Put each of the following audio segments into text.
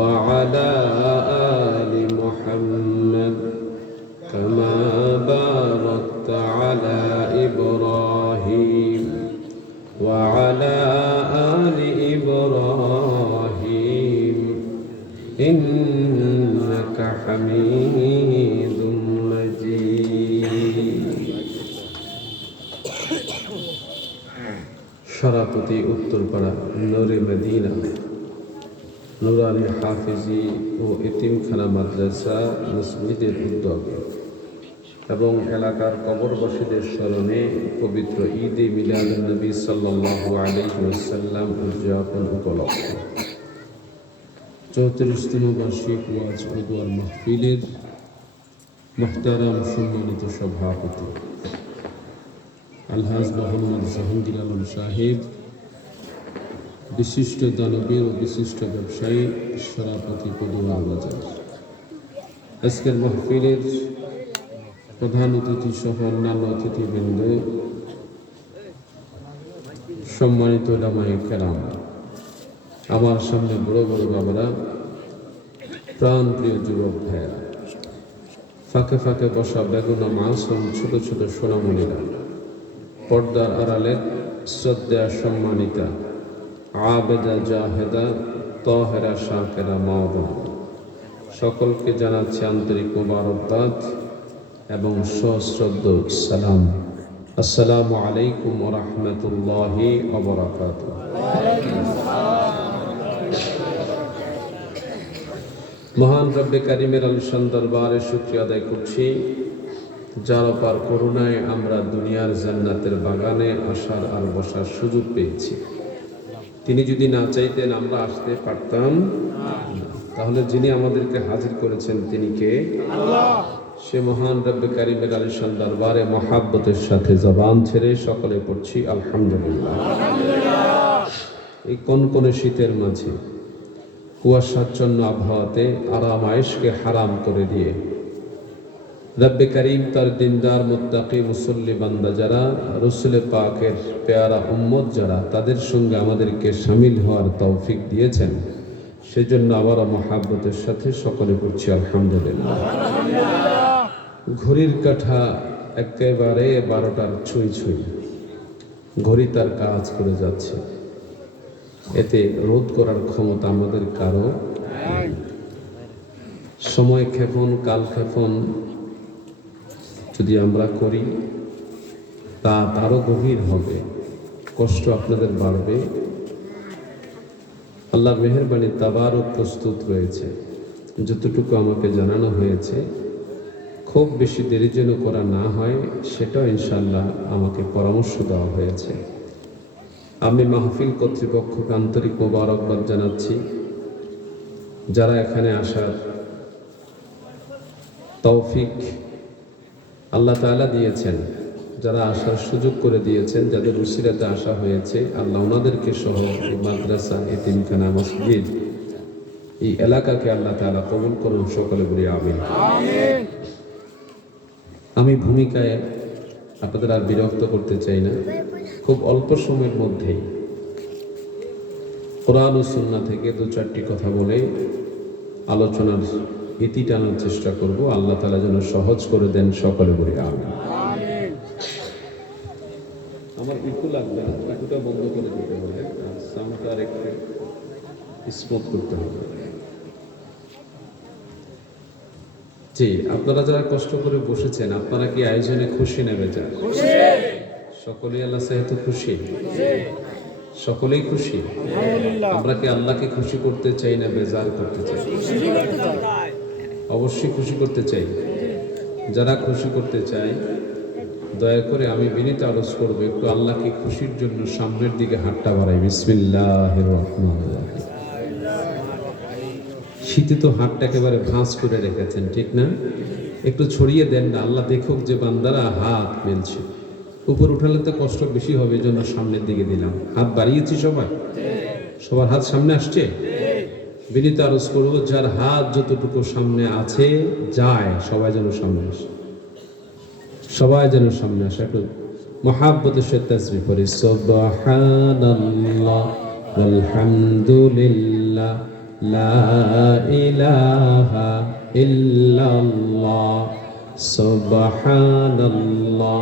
وعلى آل محمد كما باركت على إبراهيم وعلى آل إبراهيم إنك حميد مجيد সরাপতি উত্তরপাড়া নূরে Medina নুরানি হাফিজি ও এতিমখানা মাদ্রাসা মসজিদের উদ্যোগে এবং এলাকার কবরবাসীদের স্মরণে পবিত্র ঈদে মিলাদুন নবী সাল্লাল্লাহু আলাইহি ওয়াসাল্লাম উদযাপন উপলক্ষে 34তম বার্ষিক ওয়াজ ও দোয়ার মাহফিলের মুহতারাম সম্মানিত সভাপতি আলহাজ মোহাম্মদ জাহাঙ্গীর আলম সাহেব, বিশিষ্ট দানবীর ও বিশিষ্ট ব্যবসায়ী, সভাপতি পদুয়ার বাজার। আজকের মাহফিলের প্রধান অতিথি সহ অন্যান্য অতিথিবৃন্দ, সম্মানিত উলামায়ে কেরাম, আমার সামনে বড় বড় বাবারা, প্রাণ প্রিয় যুবক ভাইয়েরা, ফাঁকে ফাঁকে বসা বেগুনা মাসুম ছোট ছোট সোনামণিরা, পর্দার আড়ালের শ্রদ্ধা সম্মানিতা আবেদা জাহেদা তাহেরা শাকেরা মা বোন, সকলকে জানাচ্ছি আন্তরিক মোবারকবাদ এবং সশ্রদ্ধ সালাম। আসসালামু আলাইকুম ওয়া রাহমাতুল্লাহি ওয়া বারাকাতুহু। মহান রব্বে কারিমের আলিশান দরবারে শুকরিয়া আদায় করছি, যার অপার করুণায় আমরা দুনিয়ার জান্নাতের বাগানে আসার আর বসার সুযোগ পেয়েছি। তিনি যদি না চাইতেন আমরা আসতে পারতাম না। তাহলে যিনি আমাদেরকে হাজির করেছেন তিনি কে? আল্লাহ। সে মহান রব্বে কারিমের আলিশান দরবারে মহাব্বতের সাথে জবান ছেড়ে সকলে পড়ছি আলহামদুলিল্লাহ। এই কনকনে শীতের মাঝে কুয়াশাচ্ছন্ন আবহাওয়াতে আরাম আয়েশকে হারাম করে দিয়ে রব্বে কারিম তার দিনদার মুত্তাকি মুসল্লি বান্দা যারা, রাসূল পাকের পেয়ারা উম্মত যারা, তাদের সঙ্গে আমাদেরকে শামিল হওয়ার তৌফিক দিয়েছেন, সেজন্য আবারও মহাব্বতের সাথে সকলে পড়ছি আলহামদুলিল্লাহ। ঘড়ির কাঁটা একেবারে 12টার ছুঁই ছুঁই, ঘড়ি তার কাজ করে যাচ্ছে, এতে রোধ করার ক্ষমতা আমাদের কারো। সময় ক্ষেপণ কাল ক্ষেপণ যদি আমরা করি তা আরো গভীর হবে, কষ্ট আপনাদের বাড়বে। আল্লাহর মেহেরবানি তাবারক প্রস্তুত রয়েছে, যতটুকু আমাকে জানানো হয়েছে খুব বেশি দেরি যেন করা না হয় সেটাও ইনশাআল্লাহ আমাকে পরামর্শ দেওয়া হয়েছে। আমি মাহফিল কর্তৃপক্ষকে আন্তরিক মোবারকবাদ জানাচ্ছি, যারা এখানে আসার তৌফিক আল্লাহ তাআলা দিয়েছেন, যারা আসার সুযোগ করে দিয়েছেন, যাদের উসিলাতে আসা হয়েছে, আল্লাহ ওনাদেরকে সহ এই মাদ্রাসা, এতিমখানা, মসজিদ, এই এলাকাকে আল্লাহ তাআলা কবুল করুন, সকলে বলি আমিন। আমি ভূমিকায় আপনাদের আর বিরক্ত করতে চাই না। খুব অল্প সময়ের মধ্যেই কোরআন ও সুন্নাহ থেকে 2-4টি কথা বলে আলোচনার ইতি টানার চেষ্টা করব। আল্লাহ তাআলা যেন সহজ করে দেন, সকলে বলি আমিন। আমার ইকো লাগবে না, ইকোটা বন্ধ করে দিতে হবে, সাউন্ডটা আর একটু স্মুথ করতে হবে। জি, আপনারা যারা কষ্ট করে বসেছেন, আপনারা কি আয়োজনে খুশি না বেজার? সকলেই আল্লাহ সাহেব খুশি, সকলেই খুশি। আমরা কি আল্লাহকে খুশি করতে চাই না বেজার করতে চাই? অবশ্যই খুশি করতে চাই। যারা খুশি করতে চাই, দয়া করে আমি বিনীত আরজ করব, একটু আল্লাহকে খুশির জন্য সামনের দিকে হাতটা বাড়াই। বিসমিল্লাহির রহমানির রহিম। শীতে তো হাতটা একেবারে ভাঁজ করে রেখেছেন, ঠিক না? একটু ছড়িয়ে দেন না, আল্লাহ দেখুক যে বান্দারা হাত মেলছে। উপর উঠালে তো কষ্ট বেশি হবে, এই জন্য সামনের দিকে দিলাম। হাত বাড়িয়েছি সবাই, সবার হাত সামনে আসছে। বিনীত আরজ করবো, যার হাত যতটুকু সামনে আছে যায়, সবাই যেন সামনে আসে, সবাই যেন সামনে আসে। একটু মহাব্বতের সাথে তাসবিহ করি, সুবহানাল্লাহ ওয়ালহামদুলিল্লাহ লা ইলাহা ইল্লাল্লাহ সুবহানাল্লাহ।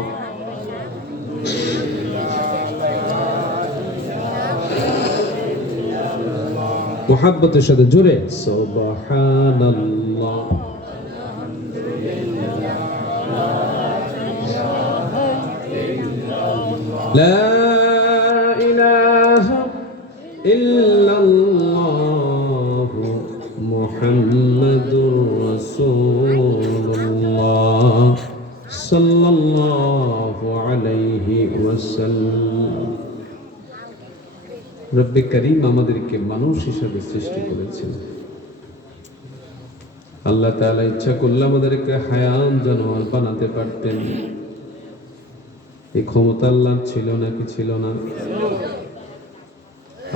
মুহাব্বতের সাথে জোরে সুবহানাল্লাহ। লা ইলাহা ইল্লাল্লাহ মুহাম্মাদুর রাসূলুল্লাহ সাল্লাল্লাহু আলাইহি ওয়াসাল্লাম। রব্বে করিম আমাদেরকে মানুষ হিসেবে সৃষ্টি করেছেন। আল্লাহ তাআলা ইচ্ছা করলে আমাদেরকে হায়াত জানোয়ার বানাতে পারতেন। এই ক্ষমতা আল্লাহর ছিল নাকি ছিল না?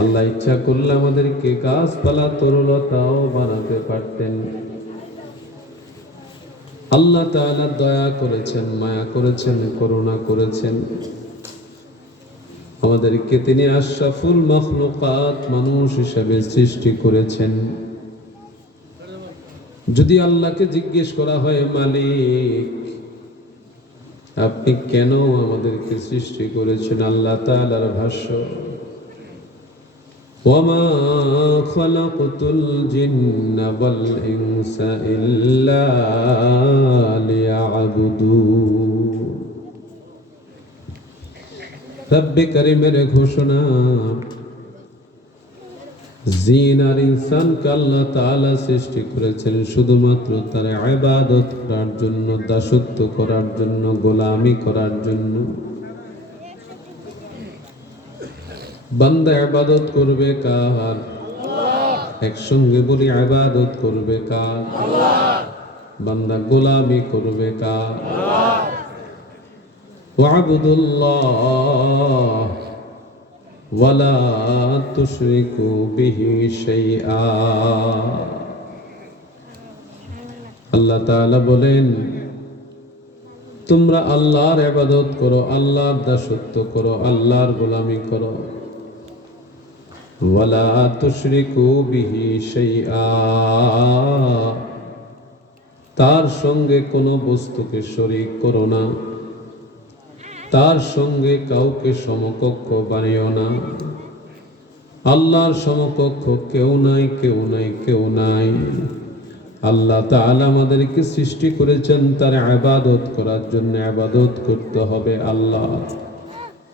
আল্লাহ ইচ্ছা করলে আমাদেরকে গাছপালা তরুলতাও বানাতে পারতেন। আল্লাহ তাআলা দয়া করেছেন, মায়া করেছেন, করুণা করেছেন। আমাদেরকে তিনি আশরাফুল মাখলুকাত মানুষ হিসেবে সৃষ্টি করেছেন। যদি আল্লাহকে জিজ্ঞেস করা হয়, মালিক আপনি কেন আমাদেরকে সৃষ্টি করেছেন? আল্লাহ তাআলার ভাষ্য, ওয়ামা খালাকতুল জিন্না ওয়াল ইনসা ইল্লা লিয়াবুদুন। রব্বে করিমের ঘোষণা, জিন আর ইনসানকে আল্লাহ তাআলা সৃষ্টি করেছেন শুধুমাত্র তার ইবাদত করার জন্য, দাসত্ব করার জন্য, গোলামি করার জন্য। বান্দা ইবাদত করবে কার? একসঙ্গে বলি, ইবাদত করবে কার? বান্দা গোলামি করবে কার? ওয়াবুদুল্লাহ ওয়ালা তুশরিকু বিহি শাইআ। আল্লাহ তাআলা বলেন, তোমরা আল্লাহর ইবাদত করো, আল্লাহর দাসত্ব করো, আল্লাহর গোলামি করো। ওয়ালা তুশরিকু বিহি শাইআ, তার সঙ্গে কোনো বস্তুকে শরীক করো না, তার সঙ্গে কাউকে সমকক্ষ বানিও না। আল্লাহর সমকক্ষ কেউ নাই, কেউ নাই, কেউ নাই। আল্লাহ তাআলা আমাদেরকে সৃষ্টি করেছেন তার ইবাদত করার জন্য। ইবাদত করতে হবে আল্লাহ,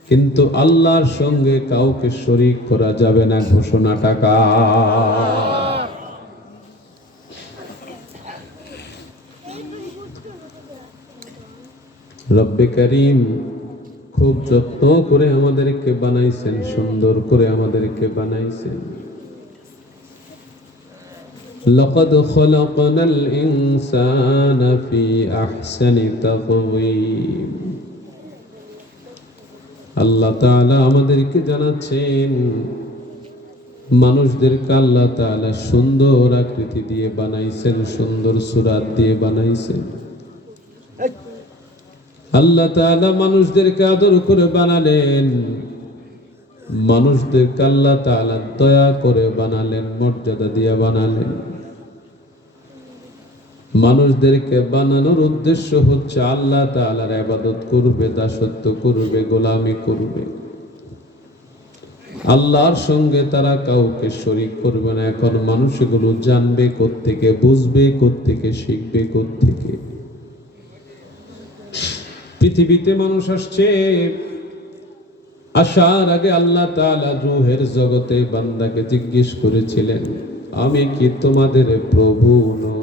কিন্তু আল্লাহর সঙ্গে কাউকে শরীক করা যাবে না। ঘোষণাটা কার? রব্বে করিম খুব যত্ন করে আমাদেরকে বানাইছেন, সুন্দর করে আমাদেরকে বানাইছেন। লাকাদ খালাকনাল ইনসানা ফি আহসানি তাকওয়িম। আল্লাহ তাআলা আমাদেরকে জানাচ্ছেন, মানুষদেরকে আল্লাহ তাআলা সুন্দর আকৃতি দিয়ে বানাইছেন, সুন্দর সূরাত দিয়ে বানাইছেন। আল্লাহ তাআলা মানুষদেরকে আদর করে বানালেন, মানুষদেরকে আল্লাহ তাআলা দয়া করে বানালেন, মর্যাদা দিয়ে বানালেন। মানুষদেরকে বানানোর উদ্দেশ্য হচ্ছে আল্লাহ তাআলার ইবাদত করবে, দাসত্ব করবে, গোলামি করবে। আল্লাহর সঙ্গে তারা কাউকে শরীক করবে না। এখন মানুষ এগুলো জানবে কোত্থেকে, বুঝবে কোত্থেকে, শিখবে কোত্থেকে? পৃথিবীতে মানুষ আসছে, আসার আগে আল্লাহ তাআলা রূহের জগতে বান্দাকে জিজ্ঞেস করেছিলেন, আমি কি তোমাদের প্রভু নই?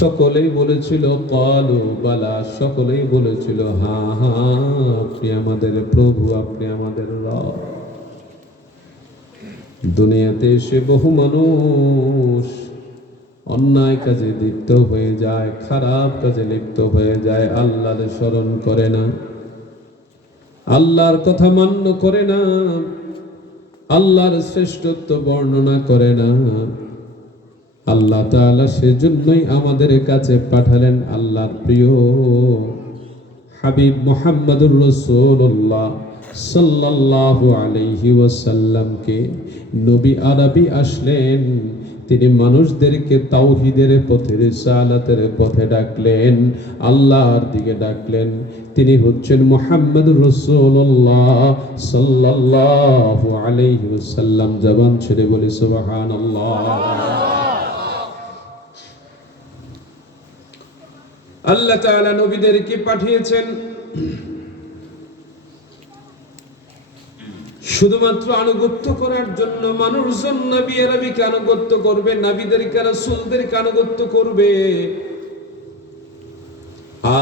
সকলেই বলেছিল ক্বালু বালা, সকলেই বলেছিল হ্যাঁ হ্যাঁ, আপনি আমাদের প্রভু, আপনি আমাদের রব। দুনিয়াতে এসে বহু মানুষ অন্যায় কাজে লিপ্ত হয়ে যায়, খারাপ কাজে লিপ্ত হয়ে যায়, আল্লাহর স্মরণ করে না, আল্লাহর কথা মান্য করে না, আল্লাহর শ্রেষ্ঠত্ব বর্ণনা করে না। আল্লাহ তাআলা সেজন্যই আমাদের কাছে পাঠালেন আল্লাহর প্রিয় হাবিব মুহাম্মদুর রাসূলুল্লাহ সাল্লাল্লাহু আলাইহি ওয়াসাল্লামকে নবী আরবি আসলেন, তিনি মানুষদেরকে তাওহীদের পথে, রিসালাতের পথে ডাকলেন, আল্লাহর দিকে ডাকলেন। তিনি হচ্ছেন মুহাম্মদুর রাসূলুল্লাহ সাল্লাল্লাহু আলাইহি ওয়াসাল্লাম। জবান ছেড়ে বলি সুবহানাল্লাহ। আল্লাহ তাআলা নবীদেরকে পাঠিয়েছেন শুধুমাত্র আনুগত্য করার জন্য। মানুষজন নবী আরবিকে আনুগত্য করবে, নবীদেরকে, রাসূলদেরকে আনুগত্য করবে,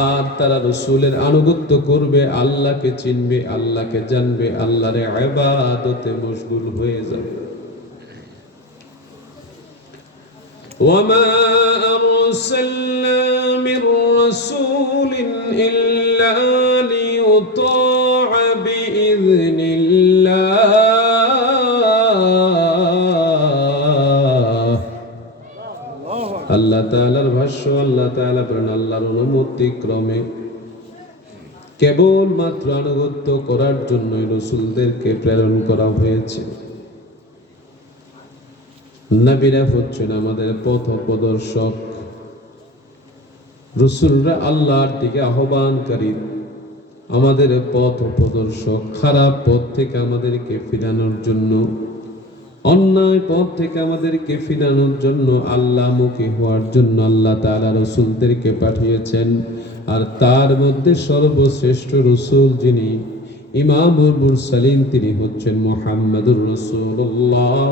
আর তারা রাসূলের আনুগত্য করবে, আল্লাহকে চিনবে, আল্লাহকে জানবে, আল্লাহর ইবাদতে মশগুল হয়ে যাবে। ওয়ামা আরসালনা মির রাসূলিন ইল্লা লিইউতাআ বিইذনিল্লাহ। আল্লাহ তাআলার ভাষ্য, আল্লাহ তাআলা বলেন আল্লাহর অনুমতি ক্রমে কেবলমাত্র আনুগত্য করার জন্যই রাসূলদেরকে প্রেরণ করা হয়েছে। নবীরা হচ্ছেন আমাদের পথ প্রদর্শক, রাসূলরা আল্লাহর দিকে আহ্বানকারী, আমাদের পথ প্রদর্শক। খারাপ পথ থেকে আমাদেরকে ফিরানোর জন্য, অন্যায় পথ থেকে আমাদেরকে ফিরানোর জন্য, আল্লাহমুখী হওয়ার জন্য আল্লাহ তাআলা রাসূলদেরকে পাঠিয়েছেন। আর তার মধ্যে সর্বশ্রেষ্ঠ রাসূল যিনি ইমামুল মুরসালিন, তিনি হচ্ছেন মুহাম্মদুর রাসূলুল্লাহ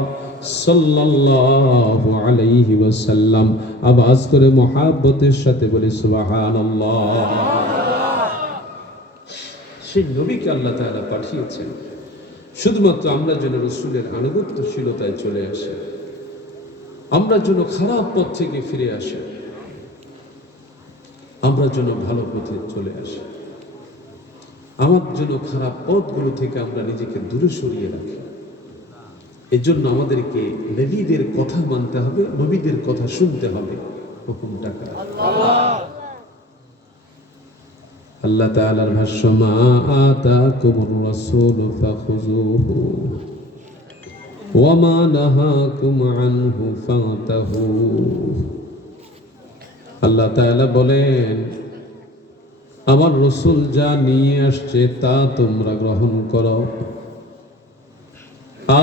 সাল্লাল্লাহু আলাইহি ওয়াসাল্লাম। আওয়াজ করে মুহাব্বতের সাথে বলি সুবহানাল্লাহ। সেই নবীকে আল্লাহ তাআলা পাঠিয়েছেন শুধুমাত্র আমরা যেন রাসূলের আনুগত্যশীলতায় চলে আসি, আমরা যেন খারাপ পথ থেকে ফিরে আসি, আমরা যেন ভালো পথে চলে আসি, আমার জন্য খারাপ পথগুলো থেকে আমরা নিজেকে দূরে সরিয়ে রাখি। এর জন্য আমাদেরকে নবীদের কথা মানতে হবে, নবীদের কথা শুনতে হবে। হুকুমটা কার? আল্লাহ তাআলার ভাষ্য, মা আতাকুমুর রাসূল ফাখুযুহু ওয়া মা নাহাকুম আনহু ফাতাহু। আল্লাহ তাআলা বলেন, আমার রাসূল যা নিয়ে আসছে তা তোমরা গ্রহণ করো,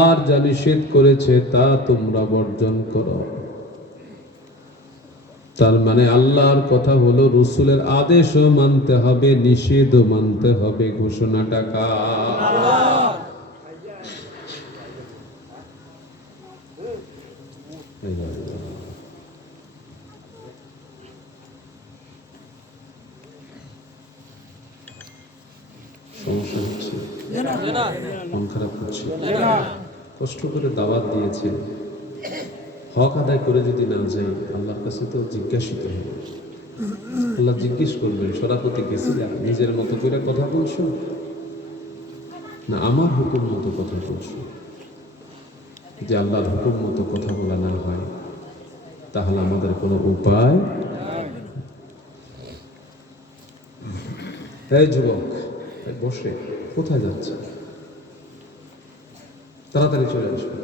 আর যা নিষেধ করেছে তা তোমরা বর্জন করো। তার মানে আল্লাহর কথা হলো রাসূলের আদেশও মানতে হবে, নিষেধও মানতে হবে। ঘোষণাটা কার? সমস্যা হচ্ছে, মন খারাপ হচ্ছে, কষ্ট করে দাওয়াত দিয়েছেন, হক আদায় করে যদি না যাই আল্লাহর কাছে তো জিজ্ঞাসিত হবে। আল্লাহ জিজ্ঞেস করবেন, সরাপতি গেছিলা, নিজের মতো করে কথা বলছো না আমার হুকুম মতো কথা বলছো? যে আল্লাহর হুকুম মতো কথা বলা না হয় তাহলে আমাদের কোনো উপায়। এই যুবক বসে কোথায় যাচ্ছে? তাড়াতাড়ি চলে আসবে।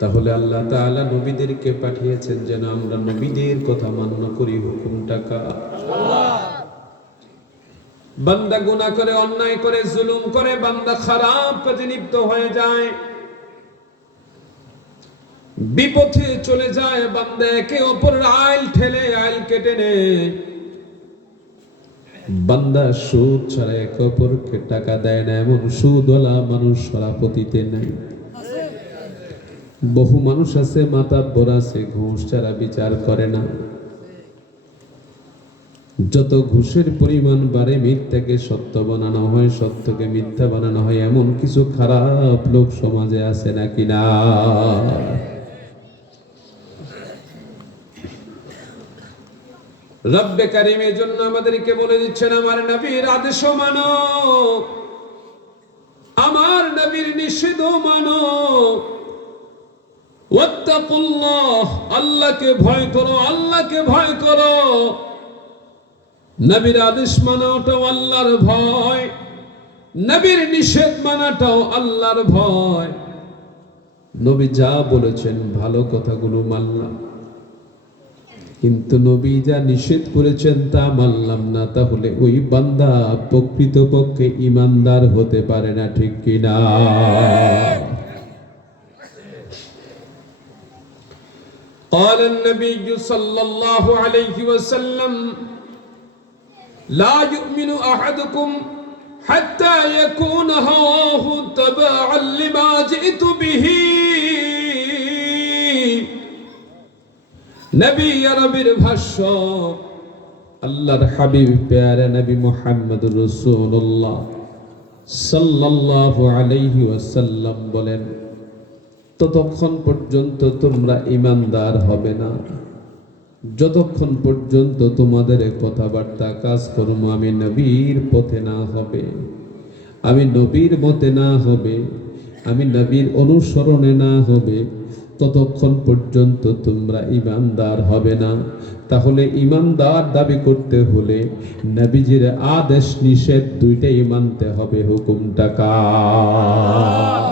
তাহলে আল্লাহ তাআলা নবীদেরকে পাঠিয়েছেন যেন আমরা নবীদের কথা মান্য করি। হুকুমটা কার? বান্দা গুনাহ করে, অন্যায় করে, জুলুম করে, বান্দা খারাপ কাজে লিপ্ত হয়ে যায়, বিপথে চলে যায়, বান্দা একে অপরের আইল ঠেলে, আইল কেটে নেয়, বান্দা সুদ ছাড়া একে অপরকে টাকা দেয় না, এমন সুদওয়ালা মানুষ সরাপতিতে নেই। বহু মানুষ আছে, মাতাব্বর আছে, ঘুষ ছাড়া বিচার করে না। যত ঘুষের পরিমাণ বাড়ে, মিথ্যাকে সত্য বানানো হয়, সত্যকে মিথ্যা বানানো হয়, এমন কিছু খারাপ লোক সমাজে আছে নাকি না? রব্বে কারীম এর জন্য আমাদেরকে বলে দিচ্ছেন, আমার নবীর আদেশ মানো, আমার নবীর নিষেধ মানো। ওয়াত্তাকুল্লাহ, আল্লাহকে ভয় করো, আল্লাহকে ভয় করো। নবীর আদেশ মানাটাও আল্লাহর ভয়, নবীর নিষেধ মানাটাও আল্লাহর ভয়। নবী যা বলেছেন ভালো কথাগুলো মানলাম, কিন্তু নবী যা নিষেধ করেছেন তা মানলাম না, তাহলে ওই বান্দা প্রকৃতপক্ষে ঈমানদার হতে পারে না, ঠিক কিনা? قال النبي صلى الله عليه وسلم لا يؤمن أحدكم حتى يكون هواه تبعا لما جئت به। নবী আরবির ভাষ্য, আল্লাহর হাবিব প্যারা নবী মুহাম্মদুর রাসূলুল্লাহ সাল্লাল্লাহু আলাইহি ওয়াসাল্লাম বলেন, ততক্ষণ পর্যন্ত তোমরা ঈমানদার হবে না যতক্ষণ পর্যন্ত তোমাদের কথাবার্তা কাজকর্ম আমি নবীর পথে না হবে, আমি নবীর মতে না হবে, আমি নবীর অনুসরণে না হবে, ততক্ষণ পর্যন্ত তোমরা ঈমানদার হবে না। তাহলে ঈমানদার দাবি করতে হলে নবীজির আদেশ নিষেধ দুইটাই মানতে হবে। হুকুমটা কার?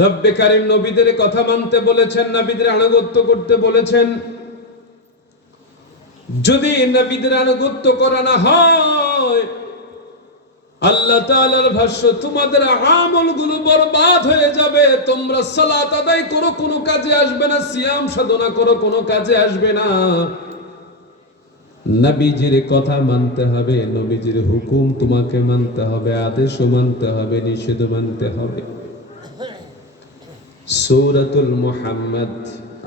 রব্বে কারীম নবীদের কথা মানতে বলেছেন, নবীদের আনুগত্য করতে বলেছেন। যদি নবীদের আনুগত্য করা না হয়, আল্লাহ তাআলার ভাষ্য, তোমাদের আমলগুলো বরবাদ হয়ে যাবে। তোমরা সালাত আদায় করো, কোনো কাজে আসবে না, সিয়াম সাধনা করো, কোনো কাজে আসবে না। নবীজির কথা মানতে হবে, নবীজির হুকুম তোমাকে মানতে হবে, আদেশও মানতে হবে, নিষেধও মানতে হবে। সূরাতুল মুহাম্মদ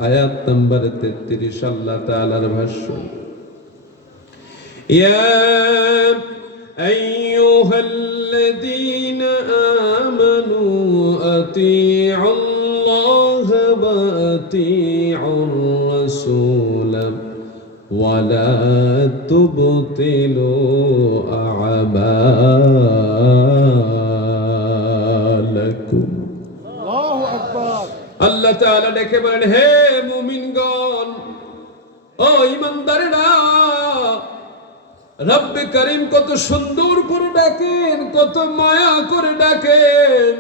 আয়াত নম্বর 33 আল্লাহ তাআলার ভাষ্য, ইয়া আইয়ুহাল্লাযীনা আমানু আতিউল্লাহ ওয়া আতিউর রাসূল ওয়া লা তুবতিলু আ'মালাকুম। আল্লাহ তাআলা ডেকে বলেন, হে মুমিনগণ, ও ঈমানদারেরা, রব্বে কারীম কত সুন্দর করে ডাকেন, কত মায়া করে ডাকেন।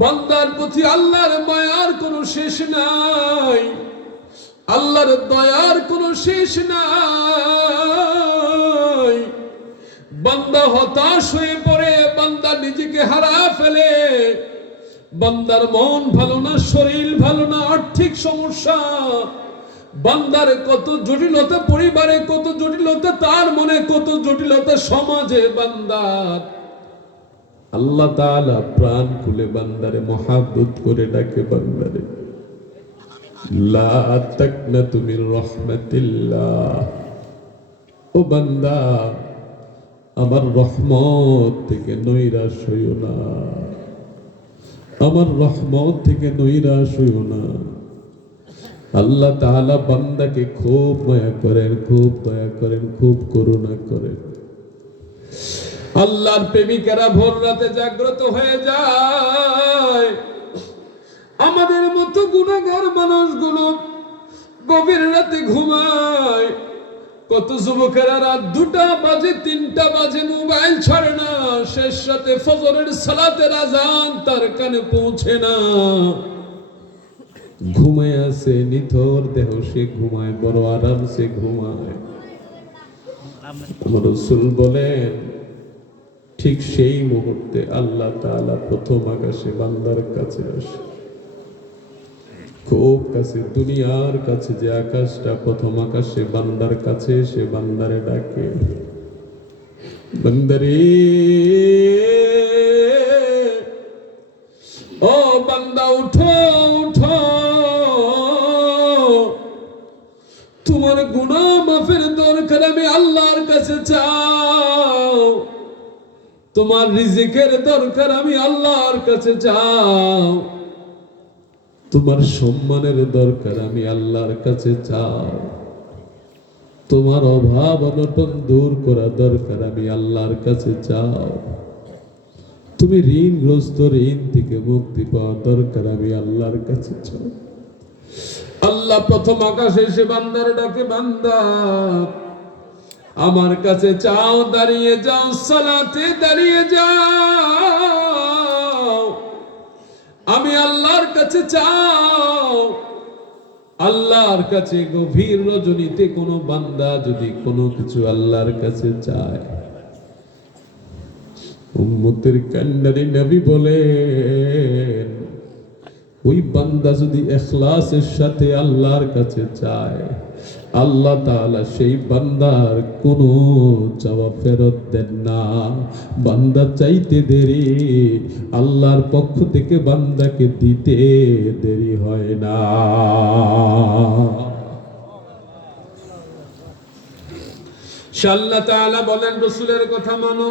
বান্দার প্রতি আল্লাহর মায়ার কোনো শেষ নাই, আল্লাহর দয়ার কোনো শেষ নাই। বান্দা হতাশ হয়ে পড়ে, বান্দা নিজেকে হারা ফেলে, বান্দার মন ভালো না, শরীর ভালো না, আর্থিক সমস্যা, বান্দার কত জটিলতা, পরিবারে কত জটিলতা, তার মনে কত জটিলতা, সমাজে বান্দার। আল্লাহ তাআলা প্রাণ খুলে বান্দারে মহাব্বত করে ডাকে, বান্দারে লা তাকনাতু মির রাহমাতিল্লাহ, ও বান্দা আমার রহমত থেকে নৈরাশ হইও না, আমার রহমত থেকে নৈরাশ হইও না। আল্লাহ তাআলা বান্দাকে খুব মায়া করেন, খুব দয়া করেন, খুব করুণা করেন। আল্লাহর প্রেমিকেরা ভোর রাতে জাগ্রত হয়ে যায়। আমাদের মতো গুনাহগার মানুষগুলো গভীর রাতে ঘুমায়। কত যুবকেরা রাত 2টা বাজে, 3টা বাজে মোবাইল ছাড়ে না, শেষ রাতে ফজরের সালাতের আযান তার কানে পৌঁছে না, ঘুমায় আছে, নিথর দেহ সে ঘুমায়, বড় আরাম সে ঘুমায়। আমার রাসূল বলেন, ঠিক সেই মুহূর্তে আল্লাহ তাআলা প্রথম আকাশে বান্দার কাছে আসে, খুব কাছে, দুনিয়ার কাছে যে আকাশটা, প্রথম আকাশে বান্দার কাছে সে বান্দারে ডাকে, বান্দারে, ও বান্দা উঠো, উঠো, তোমার গুনাহ মাফের দরকার আমি আল্লাহর কাছে চাও, তোমার রিজিকের দরকার আমি আল্লাহর কাছে চাও, তোমার সম্মানের দরকার আমি আল্লাহর কাছে চাও, তোমার অভাব অনটন দূর করা দরকার আমি আল্লাহর কাছে চাও, তুমি ঋণগ্রস্ত, ঋণ থেকে মুক্তি পাওয়া দরকার, আমি আল্লাহর কাছে চাও। আল্লাহ প্রথম আকাশে এসে বান্দার ডাকে, বান্দা আমার কাছে চাও, দাঁড়িয়ে যাও, সালাতে দাঁড়িয়ে যাও, আমি আল্লাহর কাছে চাও। আল্লাহর কাছে গভীর রজনীতে কোনো বান্দা যদি কোনো কিছু আল্লাহর কাছে চায়, উম্মতের কান্ডারি নবী বলেন, ওই বান্দা যদি ইখলাসের সাথে আল্লাহর কাছে চায়, আল্লাহ তাআলা সেই বান্দার কোনো চাওয়া ফেরত দেন না। বান্দা চাইতে দেরি, আল্লাহর পক্ষ থেকে বান্দাকে দিতে দেরি হয় না। আল্লাহ তাআলা বলেন, রাসূলের কথা মানো।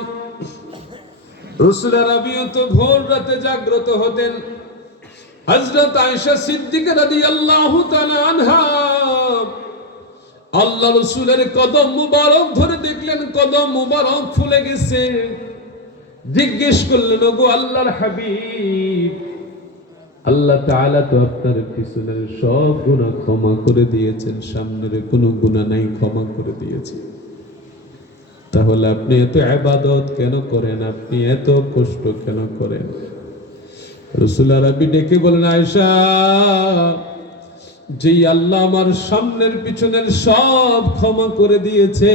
রাসূলের আবিও তো ভোর রাতে জাগ্রত হতেন। হযরত আয়েশা সিদ্দিকা রাদিয়াল্লাহু তাআলা আনহা আল্লাহ রাসূলের কদম মুবারক ধরে দেখলেন কদম মুবারক ফুলে গেছে। জিজ্ঞেস করলেন, ওগো আল্লাহর হাবিব, আল্লাহ তাআলা তো আপনার পিছনের সব গুনাহ ক্ষমা করে দিয়েছেন, সামনের কোনো গুনাহ নাই, ক্ষমা করে দিয়েছেন, তাহলে আপনি এত ইবাদত কেন করেন, আপনি এত কষ্ট কেন করেন? রাসূল আরবি ডেকে বলেন, আয়েশা, যে আল্লাহ আমার সামনের পিছনের সব ক্ষমা করে দিয়েছে,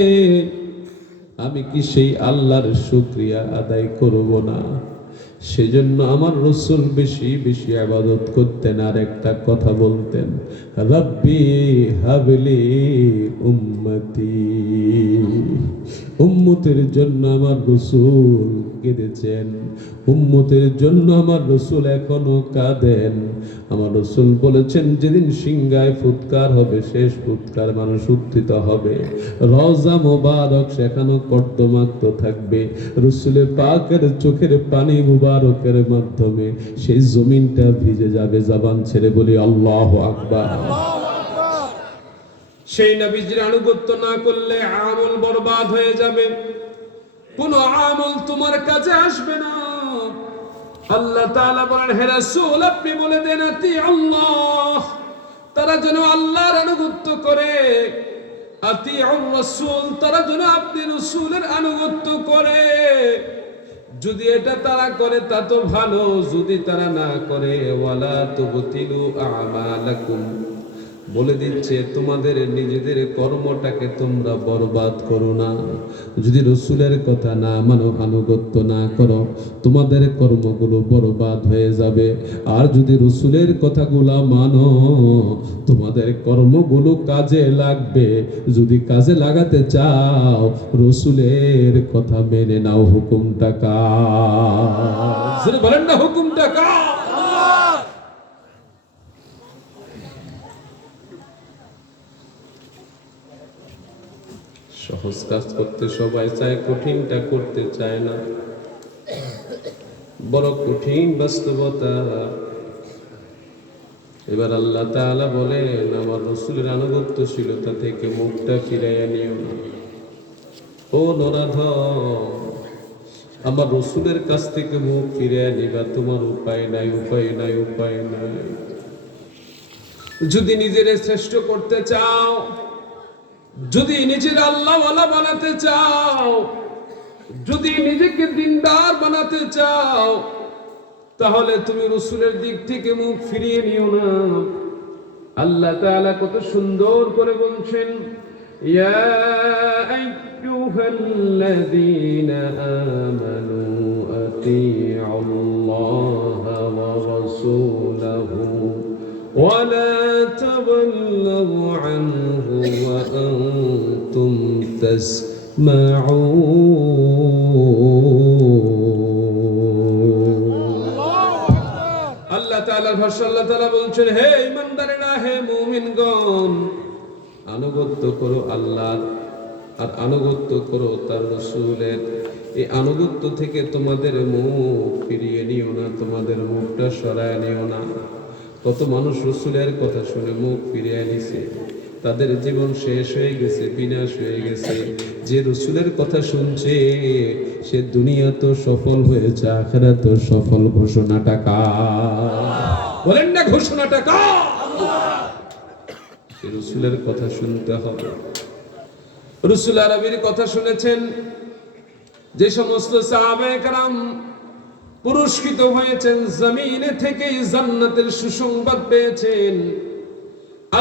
আমি কি সেই আল্লাহর শুকরিয়া আদায় করব না? সেজন্য আমার রাসূল বেশি বেশি ইবাদত করতেন, আর একটা কথা বলতেন, রব্বি হাবলি উম্মতি। উম্মতের জন্য আমার রাসূল কেঁদেছেন, উম্মতের জন্য আমার রাসূল এখনো কাঁদেন। আমার রাসূল বলেছেন, যেদিন সিংহায় ফুৎকার হবে, শেষ ফুৎকার, মানুষ উত্থিত হবে, রওজা মুবারক সেখানে কর্দমাক্ত থাকবে, রাসূলের পাকের চোখের পানি মুবারকের মাধ্যমে সেই জমিনটা ভিজে যাবে। জবান ছেড়ে বলি আল্লাহু আকবার। সেই নবীজির আনুগত্য না করলে আমল বরবাদ হয়ে যাবে, কোন আমল তোমার কাছে আসবে না। আল্লাহ তাআলা বলেন, হে রাসূল, আপনি বলে দেন আতি আল্লাহ, তারা যেন আল্লাহর আনুগত্য করে, আতি রাসূল, তারা যেন আপনি রাসূলের আনুগত্য করে। যদি এটা তারা করে তা তো ভালো, যদি তারা না করে, ওয়ালা তুবতিলু আমালাকুম, বলে দিচ্ছে তোমাদের নিজেদের কর্মটাকে তোমরা বরবাদ করো না। যদি রাসূলের কথা না মানো, আনুগত্য না করো, তোমাদের কর্মগুলো বরবাদ হয়ে যাবে। আর যদি রাসূলের কথাগুলো মানো, তোমাদের কর্মগুলো কাজে লাগবে। যদি কাজে লাগাতে চাও, রাসূলের কথা মেনে নাও। হুকুমটা কার? বলেন না, হুকুমটা কার? সহজ কাজ করতে সবাই চায়, কঠিনটা করতে চায় না। বড় কঠিন বাস্তবতা। এবার আল্লাহ তাআলা বলেন, আমার রাসূলের আনুগত্যশীলতা থেকে মুখটা ফিরাইয়া নিও না। ও নরাধম, আমার রাসূলের কাছ থেকে মুখ ফিরাইয়া নিবা, তোমার উপায় নাই, উপায় নাই, উপায় নাই। যদি নিজের শ্রেষ্ঠ করতে চাও, যদি নিজের আল্লাহওয়ালা বানাতে চাও, যদি নিজেকে দিনদার বানাতে চাও, তাহলে তুমি রাসূলের দিক থেকে মুখ ফিরিয়ে নিও না। আল্লাহ তাআলা কত সুন্দর করে বলছেন, ইয়া আইয়ুহাল্লাযীনা আমানু আতিউল্লাহা ওয়া রাসূলাহু ওয়া লা তাওয়াল্লাউ আনহু ওয়া আনতুম তাসমাউন। আল্লাহ তাআলার ভাষা আল্লাহ তাআলা বলছেন, হে ঈমানদারেরা, হে মুমিনগণ, আনুগত্য করো আল্লাহর, আর আনুগত্য করো তার রাসূলের। এই আনুগত্য থেকে তোমাদের মুখ ফিরিয়ে নিও না, তোমাদের মুখটা সরায় নিও না। কত মানুষ রাসূলের কথা শুনে মুখ ফিরিয়ে নিছে, তাদের জীবন শেষ হয়ে গেছে, বিনাশ হয়ে গেছে। যে রসুলের কথা শুনছে সে দুনিয়া তো সফল হয়েছে, আখিরাত তো সফল। ঘোষণাটা কার? বলেন না, ঘোষণাটা কার? সে রসুলের কথা শুনতে হবে। রসুল আরবির কথা শুনেছেন। যে সমস্ত সাহাবায়ে কেরাম পুরস্কৃত হয়েছেন, জমিনে থেকেই জান্নাতের সুসংবাদ পেয়েছেন,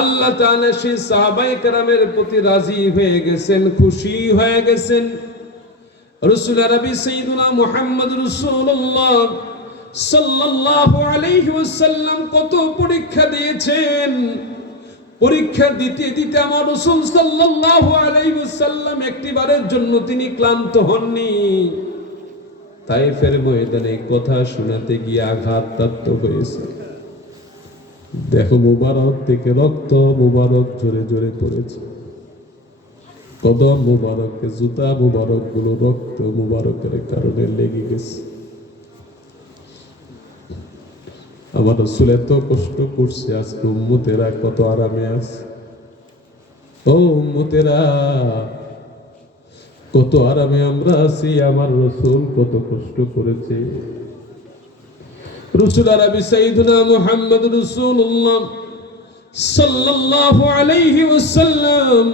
আল্লাহ তাআলা সেই সাহাবায়ে কেরামের প্রতি রাজি হয়ে গেছেন, খুশি হয়ে গেছেন। রাসূল আরবি সাইয়্যিদুনা মুহাম্মদ রাসূলুল্লাহ সাল্লাল্লাহু আলাইহি ওয়াসাল্লাম কত পরীক্ষা দিয়েছেন। পরীক্ষা দিতে দিতে আমার রাসূল সাল্লাল্লাহু আলাইহি ওয়াসাল্লাম একটিবারের জন্য তিনি ক্লান্ত হননি। তায়েফের ময়দানে কথা শোনাতে গিয়ে আঘাতপ্রাপ্ত হয়েছে। দেখো, মুবারক থেকে রক্ত মুবারক জোরে জোরে পড়েছে। কদম মুবারকে, জুতা মুবারক গুলো রক্ত মুবারকের কারণে লেগে গেছে। আমার রাসূল এত কষ্ট করছে, আজকে উম্মতেরা কত আরামে আছে। ও উম্মতেরা, কত আরামে আমরা আছি। আমার রাসূল কত কষ্ট করেছে। রাসূল আরবি সাইয়্যিদুনা মুহাম্মদ রাসূলুল্লাহ সাল্লাল্লাহু আলাইহি ওয়াসাল্লাম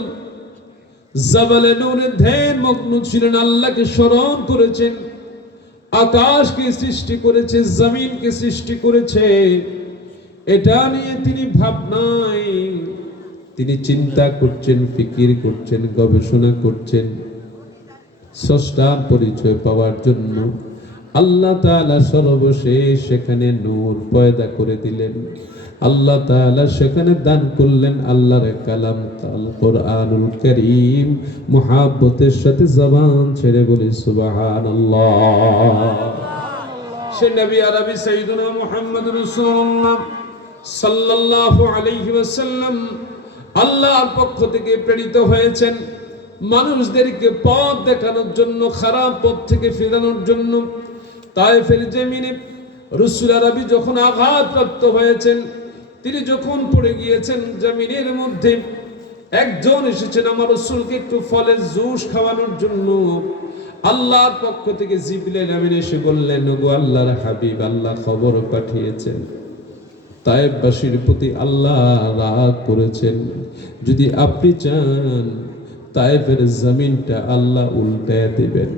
জাবালে নূরে ধ্যান মগ্ন ছিলেন, আল্লাহকে স্মরণ করেছেন। আকাশকে সৃষ্টি করেছে, জমিনকে সৃষ্টি করেছে, এটা নিয়ে তিনি ভাবনায়, তিনি চিন্তা করছেন, ফিকির করছেন, গবেষণা করছেন। স্রষ্টার পরিচয় পাওয়ার জন্য আল্লাহ তাআলা সর্বশেষ সেখানে নূর পয়দা করে দিলেন। আল্লাহ তাআলা সেখানে দান করলেন আল্লাহর কালাম আল কোরআনুল কারীম। মুহাব্বতের সাথে জবান ছেড়ে বলি সুবহানাল্লাহ। সে নবী আরবি সাইয়্যিদুনা মুহাম্মদ রাসূলুল্লাহ সাল্লাল্লাহু আলাইহি ওয়াসাল্লাম আল্লাহর পক্ষ থেকে প্রেরিত হয়েছেন মানুষদেরকে পথ দেখানোর জন্য, খারাপ পথ থেকে ফেরানোর জন্য। তায়েফের জমিনে রাসূল আরবি যখন আঘাতপ্রাপ্ত হয়েছেন, তিনি যখন পড়ে গিয়েছেন জমিনের মধ্যে, একজন এসেছেন আমার রাসূলকে একটু ফলের জুস খাওয়ানোর জন্য। আল্লাহর পক্ষ থেকে জিবরিল আমিন এসে বললেন, ওগো আল্লাহর হাবিব, আল্লাহ খবর পাঠিয়েছেন তায়েফবাসীর প্রতি আল্লাহ রাগ করেছেন। যদি আপনি চান তায়েফের জমিনটা আল্লাহ উল্টায় দিবেন।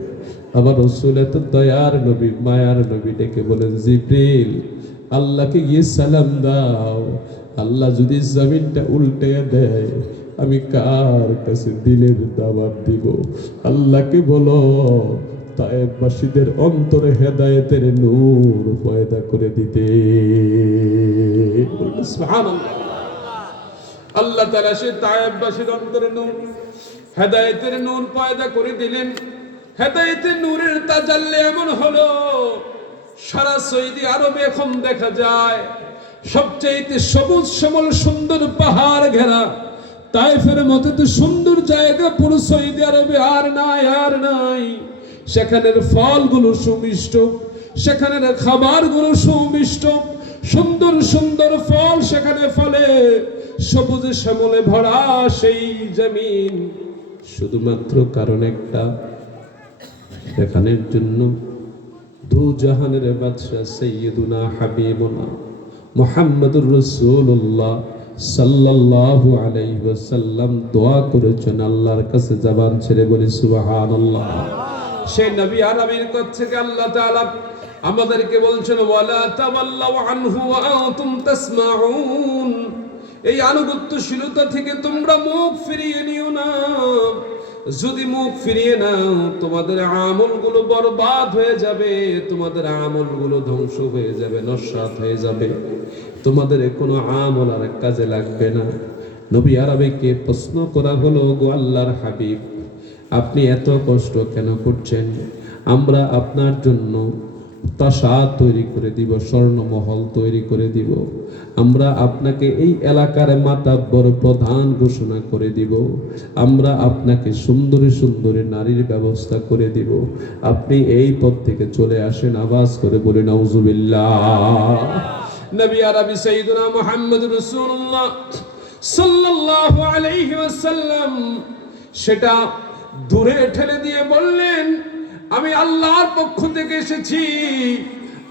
আমার রাসূল এত দয়ার নবী, মায়ার নবী, ডেকে বলেন, জিবরিল, আল্লাহকে গিয়ে সালাম দাও, আল্লাহ যদি জমিনটা উল্টায় দেয় আমি কার কাছে দিলের দাওয়াত দিব? আল্লাহকে বলো তায়েফবাসীদের অন্তরে হেদায়েতের নূর পয়দা করে দিতে। সুবহানাল্লাহ। আল্লাহ তাআলা সে তায়েফবাসীর অন্তরে নূর, হেদায়েতের নূর পয়দা করে দিলেন। হেদায়েতের নূরের তাজাল্লি এমন হলো, সারা সৌদি আরবে এখন দেখা যায় সবচেয়ে সবুজ শ্যামল সুন্দর পাহাড় ঘেরা তায়েফের মতো তো সুন্দর জায়গা পুরো সৌদি আরবে আর নাই, আর নাই। সেখানের ফলগুলো সুমিষ্ট, সেখানের খাবারগুলো সুমিষ্ট, সুন্দর সুন্দর ফল সেখানে ফলে, সবুজে শ্যামলে ভরা সেই জমিন। শুধুমাত্র কারণ একটা, দেখানোর জন্য দু জাহানের বাদশা সাইয়্যিদুনা হাবিবুনা মুহাম্মদুর রাসূলুল্লাহ সাল্লাল্লাহু আলাইহি ওয়াসাল্লাম দোয়া করেছেন আল্লাহর কাছে। জবান ছেড়ে বলি সুবহানাল্লাহ। সেই নবী আরবির কাছ থেকে আল্লাহ তাআলা আমাদেরকে বলছেন, ওয়ালা তাওয়াল্লাউ আনহু ওয়া আনতুম তাসমাউন। এই আনুগত্যশীলতা থেকে তোমরা মুখ ফিরিয়ে নিও না। যদি মুখ ফিরিয়ে নাও তোমাদের আমলগুলো বরবাদ হয়ে যাবে, তোমাদের আমলগুলো ধ্বংস হয়ে যাবে, নস্যাৎ হয়ে যাবে, তোমাদের কোনো আমল আর কাজে লাগবে না। নবী আরবিকে প্রশ্ন করা হলো, গো আল্লাহর হাবিব, আপনি এত কষ্ট কেন করছেন? আমরা আপনার জন্য প্রাসাদ তৈরি করে দিব, স্বর্ণমহল তৈরি করে দিব, আমরা আপনাকে এই এলাকার মাতাব্বর প্রধান ঘোষণা করে দিব, আমরা আপনাকে সুন্দরী সুন্দরী নারীর ব্যবস্থা করে দিব, আপনি এই পথ থেকে চলে আসেন। আওয়াজ করে বলে নাউজুবিল্লাহ। নবী আরবি সাইয়্যিদুনা মুহাম্মদ রাসূলুল্লাহ সাল্লাল্লাহু আলাইহি ওয়াসাল্লাম সেটা দূরে ঠেলে দিয়ে বললেন, আমি আল্লাহর পক্ষ থেকে এসেছি,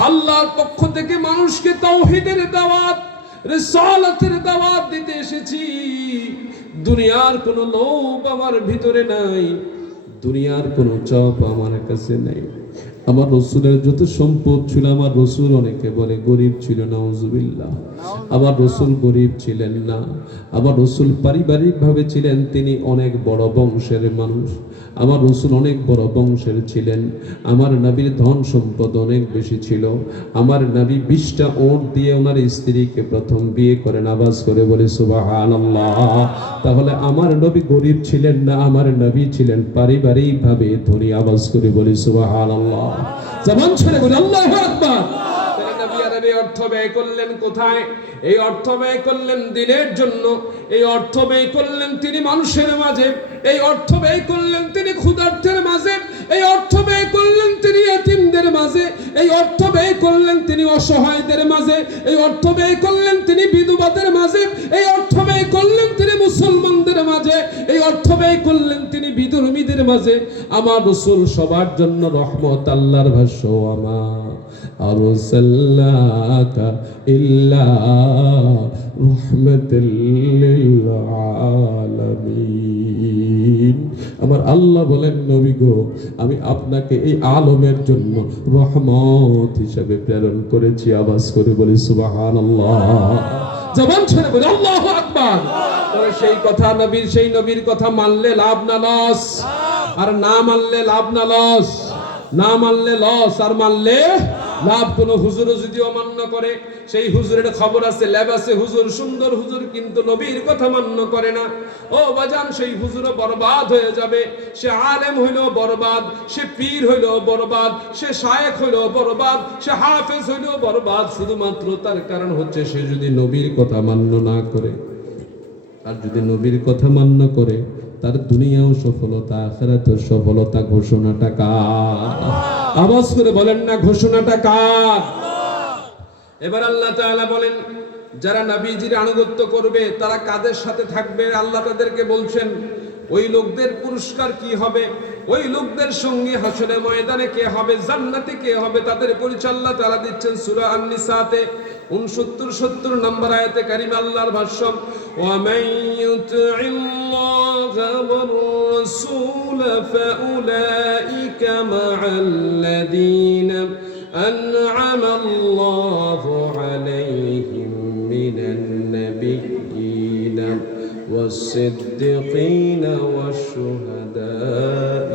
আল্লাহর পক্ষ থেকে মানুষকে তাওহীদের দাওয়াত, রিসালাতের দাওয়াত দিতে এসেছি। দুনিয়ার কোনো লোভ আমার ভিতরে নাই, দুনিয়ার কোনো চাপ আমার কাছে নাই। আমার রসুলের যত সম্পদ ছিল, আমার রসুল অনেকে বলে গরিব ছিল, নাউজুবিল্লাহ। আমার রসুল গরিব ছিলেন না, আমার রসুল পারিবারিক ভাবে ছিলেন, তিনি অনেক বড় বংশের মানুষ। আমার রসুল অনেক বড় বংশের ছিলেন। আমার নবীর ধন সম্পদ অনেক বেশি ছিল। আমার নবী 20টা ওঁট দিয়ে ওনার স্ত্রীকে প্রথম বিয়ে করেন। আওয়াজ করে বলে সুবহানাল্লাহ। তাহলে আমার নবী গরিব ছিলেন না, আমার নবী ছিলেন পারিবারিক ভাবে ধনী। আওয়াজ করে বলে সুবহানাল্লাহ। জবান ছেড়ে বলে আল্লাহু আকবার। এই অর্থ ব্যয় করলেন কোথায়? এই অর্থ ব্যয় করলেন দিনের জন্য, এই অর্থ ব্যয় করলেন তিনি মানুষের মাঝে, এই অর্থ ব্যয় করলেন তিনি ক্ষুধার্তের মাঝে, এই অর্থ ব্যয় করলেন তিনি এতিমদের মাঝে, এই অর্থ ব্যয় করলেন তিনি অসহায়দের মাঝে, এই অর্থ ব্যয় করলেন তিনি বিধবাদের মাঝে, এই অর্থ ব্যয় করলেন তিনি মুসলমানদের মাঝে, এই অর্থ ব্যয় করলেন তিনি বিধর্মীদের মাঝে। আমার রাসূল সবার জন্য রহমত। আল্লাহর ভাষ্য, আমার আরসালনাকা ইল্লা রাহমাতাল লিল আলামিন। আমার আল্লাহ বলেন, নবী গো, আমি আপনাকে এই আলমের জন্য রহমত হিসেবে প্রেরণ করেছি। আওয়াজ করে বলি সুবহানাল্লাহ। জবান ছেড়ে বলি আল্লাহু আকবার। তবে সেই কথা নবীর, সেই নবীর কথা মানলে লাভ না লস, আর না মানলে লাভ না লস, না মানলে লস, আর মানলে লাভ। কোন হুজুর যদি অমান্য করে, সেই হুজুরের খবর আছে, ল্যাব আছে, হুজুর সুন্দর হুজুর, কিন্তু নবীর কথা মান্য করে না, ও বাজান, সেই হুজুরও বরবাদ হয়ে যাবে। সে আলেম হইলেও বরবাদ, সে পীর হইলেও বরবাদ, সে শায়েখ হইলেও বরবাদ, সে হাফেজ হইলেও বরবাদ। শুধুমাত্র তার কারণ হচ্ছে সে যদি নবীর কথা মান্য না করে। আর যদি নবীর কথা মান্য করে, তার দুনিয়াও সফলতা, আখিরাতের সফলতা। ঘোষণাটা কার? আওয়াজ করে বলেন না, ঘোষণাটা কার? এবার আল্লাহ তাআলা বলেন, যারা নবীজির আনুগত্য করবে তারা কাদের সাথে থাকবে? আল্লাহ তাদেরকে বলছেন, ওই লোকদের পুরস্কার কি হবে, ওই লোকদের সঙ্গে হাসরের ময়দানে কে হবে, জান্নাতে কে হবে, তাদের পরিচয় আল্লাহ তাআলা দিচ্ছেন সূরা আন-নিসাতে 69-70 নম্বর আয়াতে কারিমা। আল্লাহর ভাষ্য, ওয়া মান ইউতি'ইল্লাহা ওয়ার রাসূল ফাউলাইকা মা'আল্লাযীনা أنعم الله عليهم من النبيين والصديقين والشهداء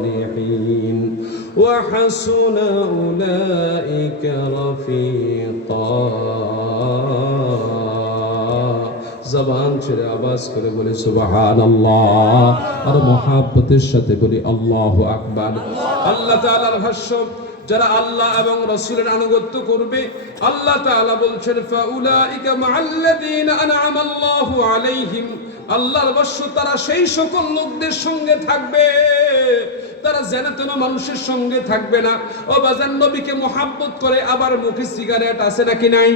والصالحين وحسن أولئك رفيقا। জবান ছেড়ে আওয়াজ করে বলি সুবহানাল্লাহ, আর মহাব্বতের সাথে বলি আল্লাহু আকবার। আল্লাহ তাআলার ভাষ্য, যারা আল্লাহ এবং রাসূলের আনুগত্য করবে, আল্লাহ তাআলা বলছেন, ফাউলাইকা মা'আল্লাযীনা আন'আমা আল্লাহু আলাইহিম। আল্লাহর ভাষ্য, তারা সেই সকল লোকদের সঙ্গে থাকবে, তারা যেন তেন মানুষের সঙ্গে থাকবে না। ও বাজান, নবীকে মোহাব্বত করে আবার মুখে সিগারেট আছে নাকি নাই?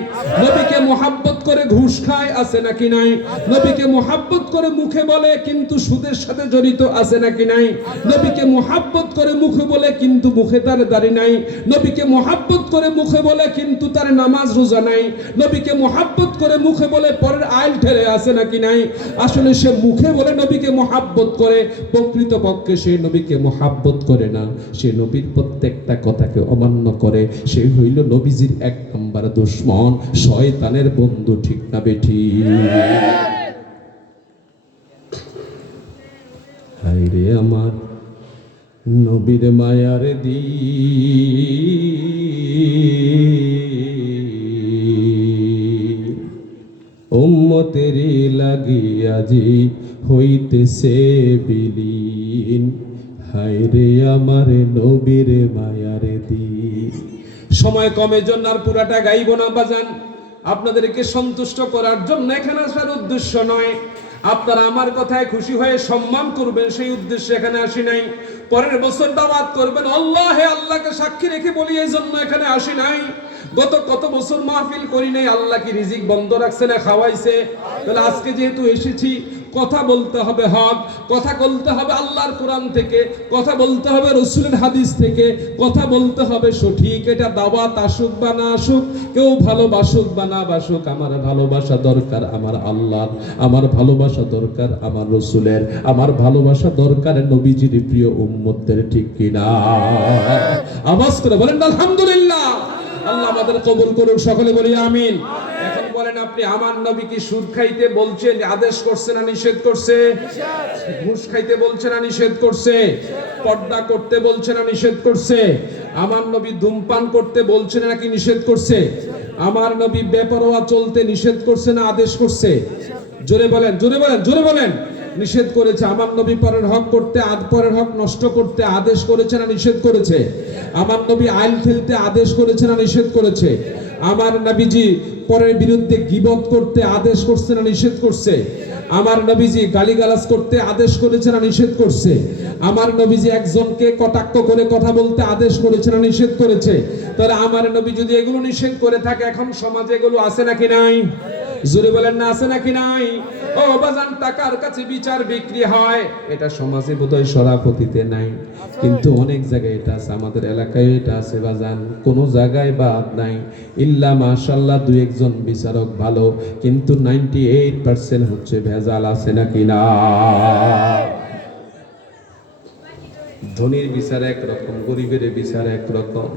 নবীকে মোহাব্বত করে ঘুষ খায় আছে নাকি নাই? নবীকে মোহাব্বত করে মুখে বলে কিন্তু সুদের সাথে জড়িত আছে নাকি নাই? নবীকে মোহাব্বত করে মুখে বলে কিন্তু মুখে তার দাড়ি নাই। নবীকে মোহাব্বত করে মুখে বলে কিন্তু তার নামাজ রোজা নাই। নবীকে মোহাব্বত করে মুখে বলে পরের আইল ঠেলে আছে নাকি নাই? আসলে সে মুখে বলে নবীকে মোহাব্বত করে, প্রকৃতপক্ষে সে নবীকে মোহাব্বত করে না। সে নবীর প্রত্যেকটা কথাকে অমান্য করে। সে হইল নবীজির 1 নম্বর দুশমন, শয়তানের বন্ধু। ঠিক না বেঠি? হায় রে আমার নবীর মায়ার দিন, উম্মতেরি লাগিয়া জি হইতেছে বিলীন। হায় রে আমার নবীর মায়ার দিন। সময় কমের জন্য আর পুরাটা গাইব না বাজান, আপনাদেরকে সন্তুষ্ট করার জন্য এখানে আসার উদ্দেশ্য নয়। আপনারা আমার কথায় খুশি হয়ে সম্মান করবেন, সেই উদ্দেশ্যে এখানে আসি নাই। পরের বছর দাওয়াত করবেন, আল্লাহ হে আল্লাহকে সাক্ষী রেখে বলি এই জন্য এখানে আসি নাই। গত কত বছর মাহফিল করি নাই, আল্লাহ কি রিজিক বন্ধ রাখছে না খাওয়াইছে? তাহলে আজকে যেহেতু এসেছি, কথা বলতে হবে হক, কথা বলতে হবে আল্লাহর কোরআন থেকে, কথা বলতে হবে রাসূলের হাদিস থেকে, কথা বলতে হবে সঠিক। এটা দাওয়াত আসুক বা না আসুক, কেউ ভালোবাসুক বা না বাসুক, আমার ভালোবাসা দরকার আমার আল্লাহর, আমার ভালোবাসা দরকার আমার রাসূলের, আমার ভালোবাসা দরকার নবীজির প্রিয় উম্মতদের, ঠিক কিনা? আওয়াজ করে বলেন আলহামদুলিল্লাহ। আল্লাহ আমাদের কবুল করুন, সকলে বলি আমিন। এখন বলেন, আপনি আমার নবী কি সুদ খাইতে বলছেন, আদেশ করছে না নিষেধ করছে? ঘুষ খাইতে বলছে না নিষেধ করছে? পর্দা করতে বলছে না নিষেধ করছে? আমার নবী ধূমপান করতে বলছে নাকি নিষেধ করছে? আমার নবী বেপরোয়া চলতে নিষেধ করছে না আদেশ করছে? জোরে বলেন, জোরে বলেন, জোরে বলেন। নিষেধ করেছে। আমার নবী পরের হক করতে, পরের হক নষ্ট করতে আদেশ করেছে না নিষেধ করেছে? আমার নবী আইল খেলতে আদেশ করেছে না নিষেধ করেছে? আমার নবীজি পরের বিরুদ্ধে গীবত করতে আদেশ করছে না নিষেধ করছে? আমার নবীজি গালিগালাজ করতে আদেশ করেছে না নিষেধ করছে? আমার নবীজি একজনকে কটাক্ষ করে কথা বলতে আদেশ করেছে না নিষেধ করেছে? তাহলে আমার নবী যদি এগুলো নিষেধ করে থাকে, এখন সমাজে এগুলো আছে নাকি নাই? জোরে বলেন না, আছে নাকি নাই? ও বাজান, টাকার কাছে বিচার বিক্রি হয়, এটা সমাজে বোধহয় সরাপতিতে নাই, কিন্তু অনেক জায়গায় এটা আছে, আমাদের এলাকায় এটা আছে বাজান, কোন জায়গায় বাদ নাই। ইল্লা মাশাআল্লাহ দুই একজন বিচারক ভালো, কিন্তু 98% হচ্ছে ভেজাল, আছে নাকি না? ধনীর বিচার একরকম, গরিবের বিচার একরকম।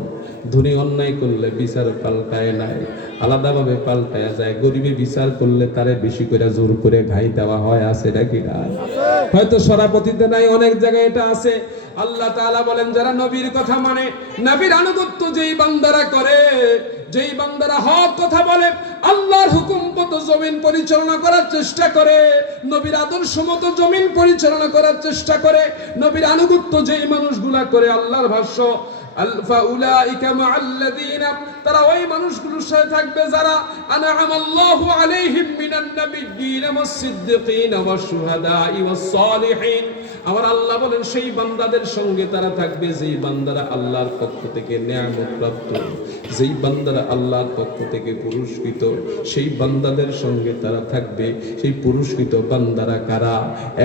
ধনী অন্যায় করলে বিচার পাল্টায় নাই, আলাদাভাবে পাল্টায় যায়। গরিবে বিচার করলে তারে বেশি করে জোর করে ঘাই দেওয়া হয়, আছে নাকি না? হয়তো সরাপতিতে নাই, অনেক জায়গায় এটা আছে। আল্লাহ তাআলা বলেন, যারা নবীর কথা মানে, নবীর আনুগত্য যেই বান্দারা করে, যেই বান্দারা হক কথা বলে, আল্লাহর হুকুম মতো জমিন পরিচালনা করার চেষ্টা করে, নবীর আদর্শ মতো জমিন পরিচালনা করার চেষ্টা করে, নবীর আনুগত্য যেই মানুষগুলা করে, আল্লাহর ভাষ্য আলফা উলাইকা মাআল্লাযীনা, তারা ওই মানুষগুলোর সাথে থাকবে যারা আনআমাল্লাহু আলাইহিম মিনান নাবিয়্যিন ওয়াস সিদ্দিকিন ওয়াশ শুহাদাই ওয়াস সালিহিন। আমার আল্লাহ বলেন, সেই বান্দাদের সঙ্গে তারা থাকবে যেই বান্দারা আল্লাহর পক্ষ থেকে নিয়ামত প্রাপ্ত, যেই বান্দারা আল্লাহর পক্ষ থেকে পুরস্কৃত, সেই বান্দাদের সঙ্গে তারা থাকবে। সেই পুরস্কৃত বান্দারা কারা?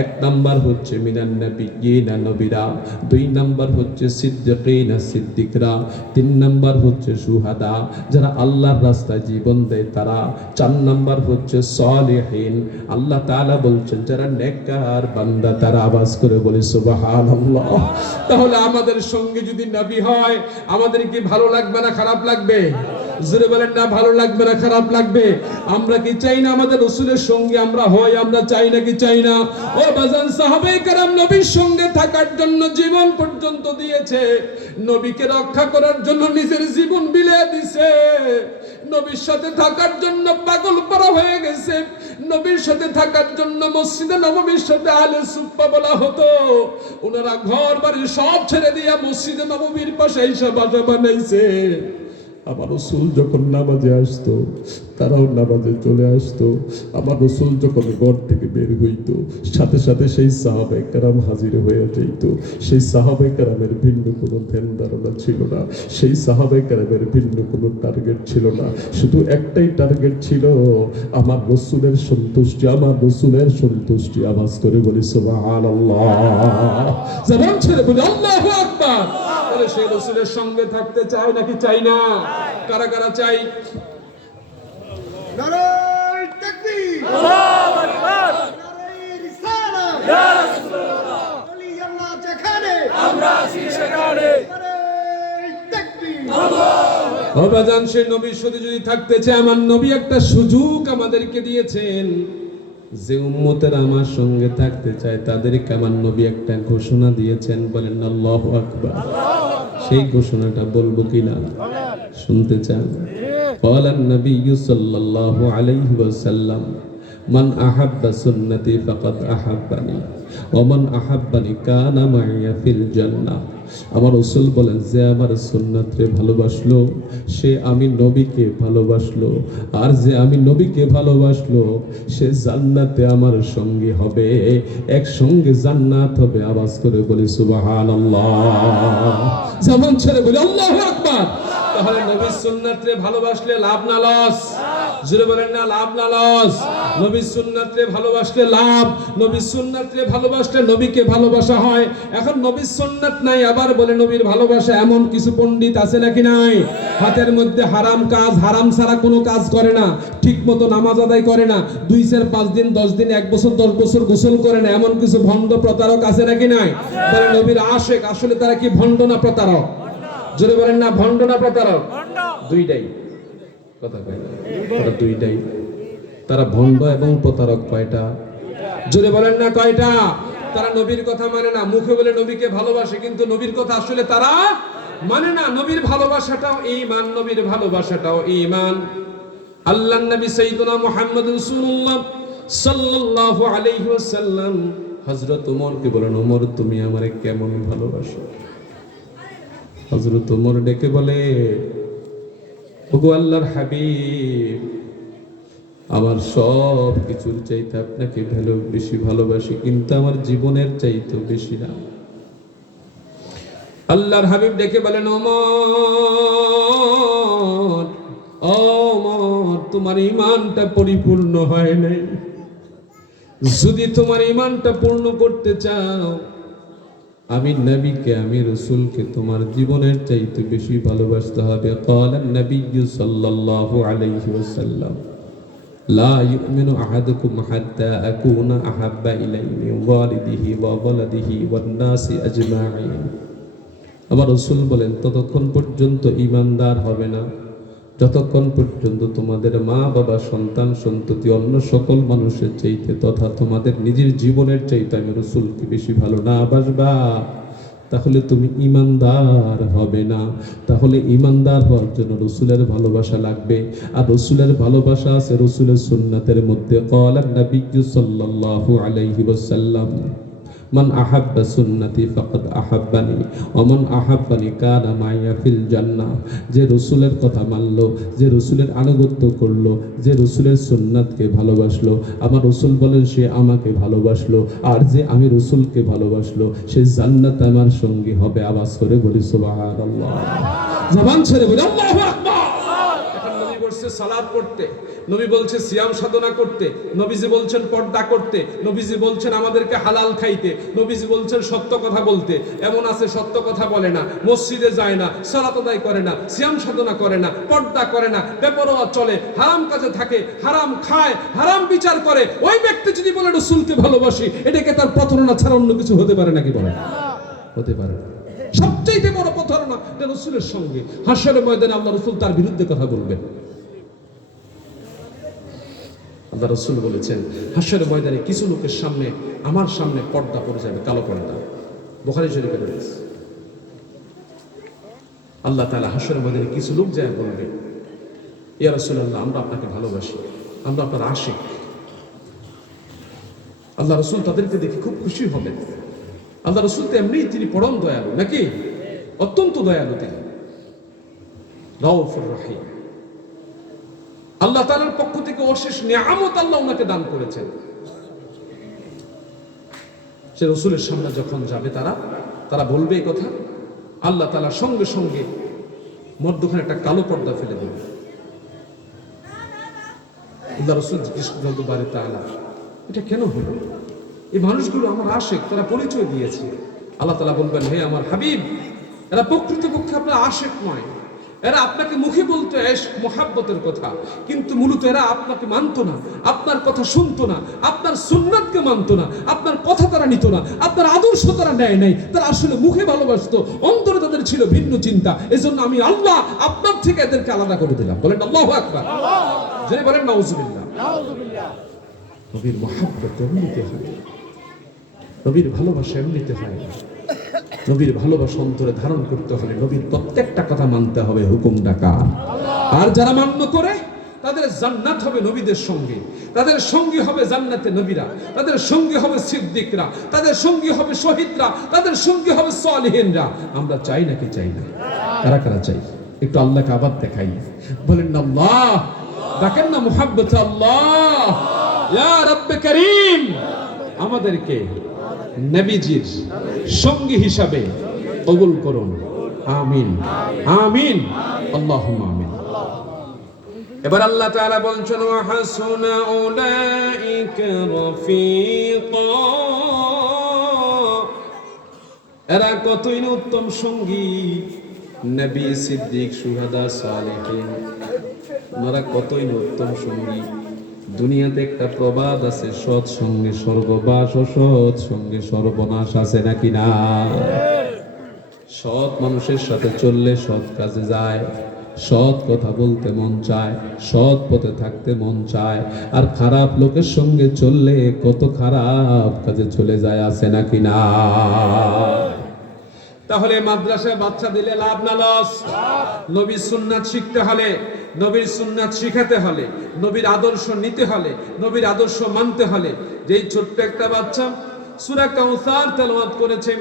এক নাম্বার হচ্ছে মিনান নাবিয়্যিনা, নবীরা। দুই নাম্বার হচ্ছে সিদ্দিকিনা, সিদ্দিকরা। তিন নাম্বার হচ্ছে শুহাদা, যারা আল্লাহর রাস্তায় জীবন দেয় তারা। চার নাম্বার হচ্ছে সালিহিন। আল্লাহ তাআলা বলছেন, যারা নেককার বান্দা তারা। আওয়াজ করে বলি সুবহানাল্লাহ। তাহলে আমাদের সঙ্গে যদি নবী হয়, আমাদের কি ভালো লাগবে না খারাপ লাগবে? জোরে বলেন না, ভালো লাগবে না খারাপ লাগবে? আমরা কি চাই না আমাদের রাসূলের সঙ্গে আমরা হই? আমরা চাই নাকি চাই না? ও বাজান, সাহাবায়ে কেরাম নবীর সঙ্গে থাকার জন্য জীবন পর্যন্ত দিয়েছে, নবীকে রক্ষা করার জন্য নিজের জীবন বিলিয়ে দিয়েছে, নবীর সাথে থাকার জন্য পাগল পারা হয়ে গেছে, নবীর সাথে থাকার জন্য মসজিদে নববীর সাথে আহলে সুফফা বলা হতো। ওনারা ঘর বাড়ি সব ছেড়ে দিয়ে মসজিদে নববীর পাশে এসে বাসা বানাইছে। আমার রাসূল যখন নামাজে আসতো, তারাও নামাজে চলে আসতো। আমার রাসূল যখন ঘর থেকে বের হইতো, সাথে সাথে সেই সাহাবায়ে কেরাম হাজির হয়ে যাইতো। সেই সাহাবায়ে কেরামের ভিন্ন কোনো ধ্যান ধারণা ছিল না, সেই সাহাবায়ে কেরামের ভিন্ন কোনো টার্গেট ছিল না। শুধু একটাই টার্গেট ছিল, আমার রাসূলের সন্তুষ্টি, আমার রাসূলের সন্তুষ্টি। আওয়াজ করে বলি সুবহানাল্লাহ। জবান ছেড়ে বলি আল্লাহু আকবার। তাহলে সেই রাসূলের সঙ্গে থাকতে চাই নাকি চাই না? কারা কারা চাই? নারায়ে তাকবীর, আল্লাহু আকবার, নারায়ে রিসালাত, ইয়া রাসূলুল্লাহ, ওলি আল্লাহ যেখানে আমরা আছি সেখানে, নারায়ে তাকবীর, আল্লাহু আকবার। বাজান, সেই নবীর সাথে যদি থাকতে চাই, আমার নবী একটা সুযোগ আমাদেরকে দিয়েছেন। যে উম্মতের আমার সঙ্গে থাকতে চায় তাদেরকে আমার নবী একটা ঘোষণা দিয়েছেন। বলেন আল্লাহু আকবার। সেই ঘোষণাটা বলবো কিনা শুনতে চান? قال النبي صلى الله عليه وسلم من أحب سنتي فقد أحبني ومن أحبني كان معي في الجنة। আমার রাসূল বলেন, যে আমার সুন্নাতকে ভালোবাসলো সে আমি নবীকে ভালোবাসলো, আর যে আমি নবীকে ভালোবাসলো সে জান্নাতে আমার সঙ্গী হবে, একসঙ্গে জান্নাত হবে। আওয়াজ করে বলি সুবহানাল্লাহ। জবান ছেড়ে বলি আল্লাহু আকবার। তাহলে নবীর সুন্নাতকে ভালোবাসলে লাভ না লস? জোরে বলেন না, লাভ না লস? নবীর সুন্নাতকে ভালোবাসলে লাভ। নবীর সুন্নাতকে ভালোবাসলে নবীকে ভালোবাসা হয়। এখন নবীর সুন্নাত নাই, আবার বলে নবীর ভালোবাসা। এমন কিছু পণ্ডিত আছে নাকি নাই? হাতের মধ্যে হারাম কাজ, হারাম ছাড়া কোনো কাজ করে না, ঠিক মতো নামাজ আদায় করে না, 2 4 5 দিন 10 দিন 1 বছর 10 বছর গোসল করে না, এমন কিছু ভণ্ড প্রতারক আছে নাকি নাই? বলে নবীর আশেক, আসলে তারা কি ভণ্ড না প্রতারক? জোরে বলেন না, ভণ্ড না প্রতারক? দুইটাই কথা কয় না, তারা দুইটাই। তারা ভণ্ড এবং প্রতারক কয়টা? জোরে বলেন না কয়টা? তারা নবীর কথা মানে না, মুখে বলে নবীকে ভালোবাসে, কিন্তু নবীর কথা আসলে তারা মানে না। নবীর ভালোবাসাটাও ঈমান, নবীর ভালোবাসাটাও ঈমান। আল্লাহর নবী সাইয়্যিদুনা মুহাম্মদ রাসূলুল্লাহ সাল্লাল্লাহু আলাইহি ওয়াসাল্লাম হযরত ওমরকে বলেন, ওমর তুমি আমারে কেমন ভালোবাসো? হযরত ওমর ডেকে বলে, ওগো আল্লাহর হাবিব, আমার সব কিছুর চাইতে আপনাকে বেশি ভালোবাসি, কিন্তু আমার জীবনের চাইতে বেশি না। আল্লাহর হাবিব ডেকে বলেন, ওমর, ওমর, তোমার ঈমানটা পরিপূর্ণ হয় নাই। যদি তোমার ঈমানটা পূর্ণ করতে চাও, আমি নবীকে, আমি রাসূলকে তোমার জীবনের চাইতে বেশি ভালোবাসতে হবে। ক্বালান নবী সাল্লাল্লাহু আলাইহি ওয়াসাল্লাম, লা ইউমিনু আহাদুকুম হাত্তা আকুনা আহাব্বা ইলাইহি মিন ওয়ালিদিহি ওয়া ওয়ালাদিহি ওয়ান নাসি আজমাইন। আমার রাসূল বলেন, ততক্ষণ পর্যন্ত ঈমানদার হবে না যতক্ষণ পর্যন্ত তোমাদের মা বাবা, সন্তান সন্ততি, অন্য সকল মানুষের চাইতে তথা তোমাদের নিজের জীবনের চাইতে আমি রাসূলকে বেশি ভালো না বাসবা, তাহলে তুমি ঈমানদার হবে না। তাহলে ঈমানদার হওয়ার জন্য রাসূলের ভালোবাসা লাগবে। আর রাসূলের ভালোবাসা আছে রাসূলের সুন্নাতের মধ্যে। ক্বালান নবী সাল্লাল্লাহু আলাইহি ওয়াসাল্লাম, মান আহাব্বা সুন্নতি ফাকাদ আহাব্বানি ওয়া মান আহাব্বানি কানা মাইয়া ফিল জান্নাহ। যে রাসূলের কথা মানলো, যে রাসূলের আনুগত্য করলো, যে রাসূলের সুন্নাতকে ভালোবাসলো, আমার রাসূল বলেন সে আমাকে ভালোবাসলো। আর যে আমি রাসূলকে ভালোবাসলো, সে জান্নাতে আমার সঙ্গী হবে। আওয়াজ করে বলি সুবহানাল্লাহ, জবান ছেড়ে বলি আল্লাহু আকবার। এখন নবী বলছে সালাত পড়তে, নবী বলছে সিয়াম সাধনা করতে, নবীজি বলছেন পর্দা করতে, নবীজি বলছেন আমাদেরকে হালাল খাইতে, নবীজি বলছেন সত্য কথা বলতে। এমন আছে সত্য কথা বলে না, মসজিদে যায় না, সালাত আদায় করে না, সিয়াম সাধনা করে না, পর্দা করে না, বেপরোয়া চলে, হারাম কাজে থাকে, হারাম খায়, হারাম বিচার করে। ওই ব্যক্তি যদি বলে রাসূলকে ভালোবাসি, এটাকে তার প্রতারণা ছাড়া অন্য কিছু হতে পারে নাকি? বলে হতে পারে। সবচেয়ে বড় প্রতারণা এটা রাসূলের সঙ্গে। হাসরের ময়দানে আল্লাহ রাসূল তার বিরুদ্ধে কথা বলবেন। আল্লাহ রাসূল বলেছেন, হাসরের ময়দানে কিছু লোকের সামনে, আমার সামনে পর্দা পড়ে যাবে, কালো পর্দা। বুখারী শরীফে রয়েছে। আল্লাহ তাআলা হাসরের ময়দানে কিছু লোক যায় বলবে, ইয়া রাসূলুল্লাহ, আমরা আপনাকে ভালোবাসি, আমরা আপনার আশিক। আল্লাহ রাসূল তাদেরকে দেখে খুব খুশি হবেন। আল্লাহ রাসূল তো এমনিই তিনি পরম দয়ালু, নাকি? অত্যন্ত দয়ালু তিনি, রাউফুর রহিম। আল্লাহ তাআলার পক্ষ থেকে অশেষ নিয়ামত আল্লাহ ওনাকে দান করেছেন। সে রাসূলের সামনে যখন যাবে তারা বলবে এই কথা, আল্লাহ তাআলা সঙ্গে সঙ্গে মধ্যখানে একটা কালো পর্দা ফেলে দেবে। আল্লাহ রাসূল জিজ্ঞেস করলেন, বারে তাআলা, এটা কেন হলো? এই মানুষগুলো আমার আশিক, তারা পরিচয় দিয়েছে। আল্লাহ তাআলা বলবেন, হে আমার হাবিব, এরা প্রকৃতপক্ষে আপনার আশিক নয়। এরা আপনাকে মুখে বলতো ইশক মুহাব্বতের কথা, কিন্তু মূলত এরা আপনাকে মানতো না, আপনার কথা শুনতো না, আপনার সুন্নাতকে মানতো না, আপনার কথা তারা নিত না, আপনার আদর্শ তারা নেয় নাই। তারা আসলে মুখে ভালোবাসতো, অন্তরে তাদের ছিল ভিন্ন চিন্তা। এজন্য আমি আল্লাহ আপনার থেকে এদেরকে আলাদা করে দিলাম। বলেন আল্লাহু আকবার, যিনি বলেন নাউজুবিল্লাহ। নবীর মুহাব্বত এমনিতে হয়, নবীর ভালোবাসা এমনিতে হয় না। নবীর ভালোবাসা অন্তরে ধারণ করতে হলে নবীর প্রত্যেকটা কথা মানতে হবে। হুকুমটা কার? আর যারা মান্য করে তাদের জান্নাত হবে নবীদের সঙ্গে, তাদের সঙ্গী হবে জান্নাতে নবীরা, তাদের সঙ্গী হবে সিদ্দিকরা, তাদের সঙ্গী হবে শহীদরা, তাদের সঙ্গী হবে সালেহিনরা। আমরা চাই নাকি চাই না? কারা কারা চাই? একটু আল্লাহকে আবার দেখাই, বলেন না আল্লাহ, ডাকেন না মুহাব্বত আল্লাহ, ইয়া রব্বে করিম, আমাদেরকে নবীজির সঙ্গী হিসাবে কবুল করুন। আমিন, আমিন। আল্লাহুম্মা আমিন। এবার আল্লাহ তাআলা বলছেন ওয়া হাসুনা উলাইকা রাফিকা, এরা কতই না উত্তম সঙ্গী, নবী, সিদ্দিক, শুহাদা, সালেহিন, ওনারা কতই না উত্তম সঙ্গী। দুনিয়াতে একটা প্রবাদ আছে, সৎ সঙ্গে স্বর্গবাস, অসৎ সঙ্গে সর্বনাশ, আছে নাকি না? সৎ মানুষের সাথে চললে সৎ কাজে যায়, সৎ কথা বলতে মন চায়, সৎ পথে থাকতে মন চায়, আর খারাপ লোকের সঙ্গে চললে কত খারাপ কাজে চলে যায়, আছে নাকি না? তাহলে মাদ্রাসায় বাচ্চা দিলে লাভ না লস? নবীর সুন্নাত শিখতে হলে, নবীর সুন্নাত শিখাতে হলে, নবীর আদর্শ নিতে হলে, নবীর আদর্শ মানতে হলে, যেই ছোট্ট একটা বাচ্চা সূরা কাউসার তেলাওয়াত করেছে,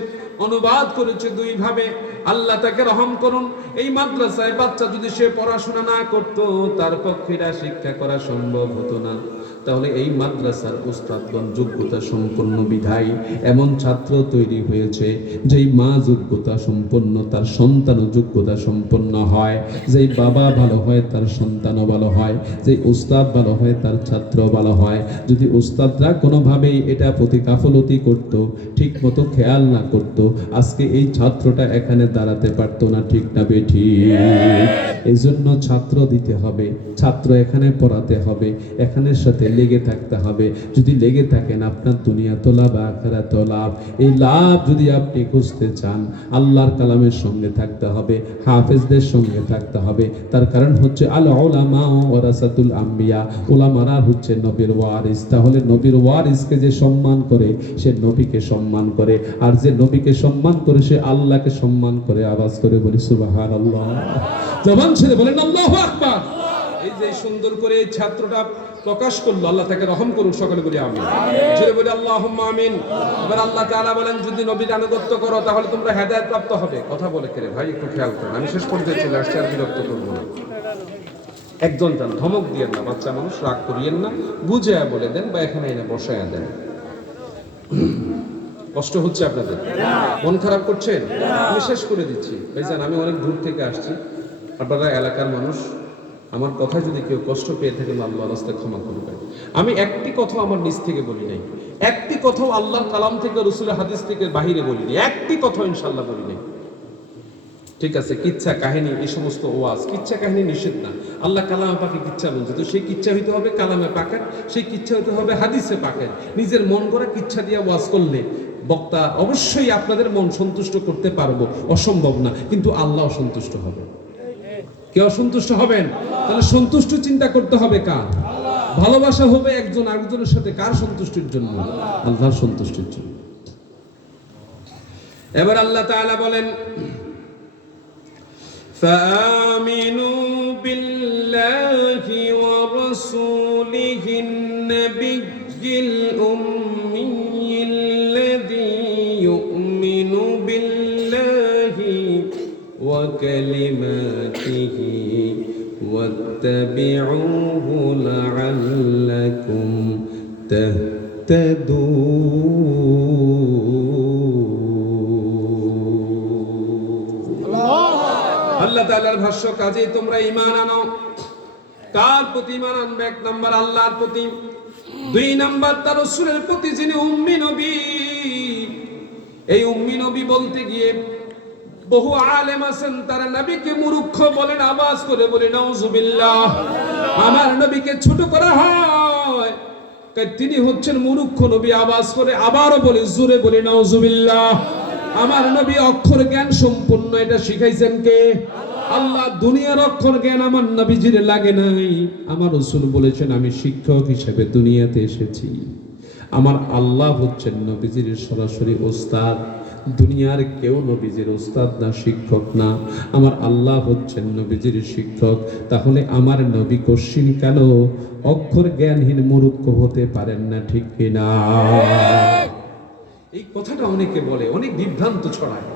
অনুবাদ করেছে দুই ভাবে, আল্লাহ তাকে রহম করুন। এই মাদ্রাসায় বাচ্চা যদি সে পড়াশোনা না করত, তার পক্ষে এটা শিক্ষা করা সম্ভব হতো না। তাহলে এই মাদ্রাসার উস্তাদগণ যোগ্যতা সম্পন্ন বিধায় এমন ছাত্র তৈরি হয়েছে, যেই মা যোগ্যতা সম্পন্ন তার সন্তানও যোগ্যতা সম্পন্ন হয়, যেই বাবা ভালো হয় তার সন্তানও ভালো হয়, যেই উস্তাদ ভালো হয় তার ছাত্র ভালো হয়। যদি উস্তাদরা কোনোভাবেই এটা প্রতি গাফলতি করত, ঠিক মতো খেয়াল না করত, আজকে এই ছাত্রটা এখানে দাঁড়াতে পারতো না, ঠিক না বেঠিক? এই জন্য ছাত্র দিতে হবে, ছাত্র এখানে পড়াতে হবে, এখানের সাথে লেগে থাকতে হবে। যদি লেগে থাকেন, আপনার দুনিয়া তো লাভ, আখিরাত লাভ। এই লাভ যদি আপনি খুঁজতে চান, আল্লাহর কালামের সঙ্গে থাকতে হবে, হাফেজদের সঙ্গে থাকতে হবে। তার কারণ হচ্ছে আল উলামা ওয়ারাসাতুল আম্বিয়া, উলামারা হচ্ছে নবীর ওয়ারিস। তাহলে নবীর ওয়ারিসকে যে সম্মান করে, সে নবীকে সম্মান করে, আর যে নবীকে সম্মান করে সে আল্লাহকে সম্মান করে। আওয়াজ করে বলি সুবহানাল্লাহ, জবান ছেড়ে বলেন আল্লাহু আকবার। এই যে সুন্দর করে এই ছাত্রটা প্রকাশ করলো, আল্লাহ তাকে রহম করুন, সকলে বলি আমিন। ছেড়ে বলি আল্লাহুম্মা আমিন। এবার আল্লাহ তাআলা বলেন, যদি নবীর আনুগত্য করো তাহলে তোমরা হেদায়েত প্রাপ্ত হবে। কথা বলে কে রে ভাই, একটু খেয়াল করুন, আমি শেষ পর্যায়ে চলে আসছি, আর বিরক্ত করবো না। একজন যান, ধমক দিয়েন না, বাচ্চা মানুষ, রাগ করিয়েন না, বুঝে বলে দেন বা এখানে এনে বসায়া দেন। কষ্ট হচ্ছে আপনাদের? মন খারাপ করছেন? আমি শেষ করে দিচ্ছি ভাইজান, আমি অনেক দূর থেকে আসছি, আপনারা এলাকার মানুষ, আমার কথা যদি কেউ কষ্ট পেয়ে থাকেন আল্লাহর রাস্তায় ক্ষমা করবেন। আমি একটি কথা আমার নিজ থেকে বলি নাই, একটি কথাও আল্লাহর কালাম থেকে, রাসূলের হাদিস থেকে বাহিরে বলি নাই, একটি কথা ইনশাআল্লাহ বলি নাই। ঠিক আছে, কিচ্ছা কাহিনী, এই সমস্ত ওয়াজ, কিচ্ছা কাহিনী নিষেধ না। আল্লাহ কালামে পাকে কিচ্ছা বলছে, তো সেই কিচ্ছা হইতে হবে কালামে পাকের, সেই কিচ্ছা হইতে হবে হাদিসে পাকের। নিজের মন করা কিচ্ছা দিয়ে ওয়াজ করলে বক্তা অবশ্যই আপনাদের মন সন্তুষ্ট করতে পারবো, অসম্ভব না, কিন্তু আল্লাহ সন্তুষ্ট হবে। কে অসন্তুষ্ট হবেন? তাহলে সন্তুষ্ট চিন্তা করতে হবে কার? ভালোবাসা হবে একজন আরেকজনের সাথে কার সন্তুষ্টির জন্য? আল্লাহর সন্তুষ্টির জন্য। এবার আল্লাহ তাআলা বলেন, فآمنوا بالله ورسوله النبي الأمي الذي يؤمن بالله وكلماته واتبعوه لعلكم تهتدون। আল্লাহ তাআলার ভাষ্য, কাজেই তোমরা ঈমান আনো। কার প্রতি ঈমান আনবে? এক নাম্বার আল্লাহর প্রতি, দুই নাম্বার তার রাসূলের প্রতি, যিনি উম্মি নবী। এই উম্মি নবী বলতে গিয়ে বহু আলেম আছেন, তারা নবীকে মূর্খ বলেন, আওয়াজ করে বলে নাউজুবিল্লাহ। আমার নবীকে ছোট করা হয়, তিনি হচ্ছেন মূর্খ নবী, আওয়াজ করে আবারও বলে, জোরে বলে নাউজুবিল্লাহ। আমার নবী অক্ষর জ্ঞান সম্পন্ন, এটা শিখাইছেন কে? আল্লাহ। দুনিয়ার অক্ষর জ্ঞান আমার নবীজির লাগে নাই। আমার রাসূল বলেছেন, আমি শিক্ষক হিসেবে দুনিয়াতে এসেছি। আমার আল্লাহ হচ্ছেন নবীজির সরাসরি ওস্তাদ। দুনিয়ার কেউ নবীজির ওস্তাদ না, শিক্ষক না, আমার আল্লাহ হচ্ছেন নবীজির শিক্ষক। তাহলে আমার নবী কশিন কেন অক্ষর জ্ঞানহীন মূর্খ হতে পারেন না, ঠিক কিনা? এই কথাটা অনেকে বলে, অনেক বিভ্রান্ত ছড়ায়,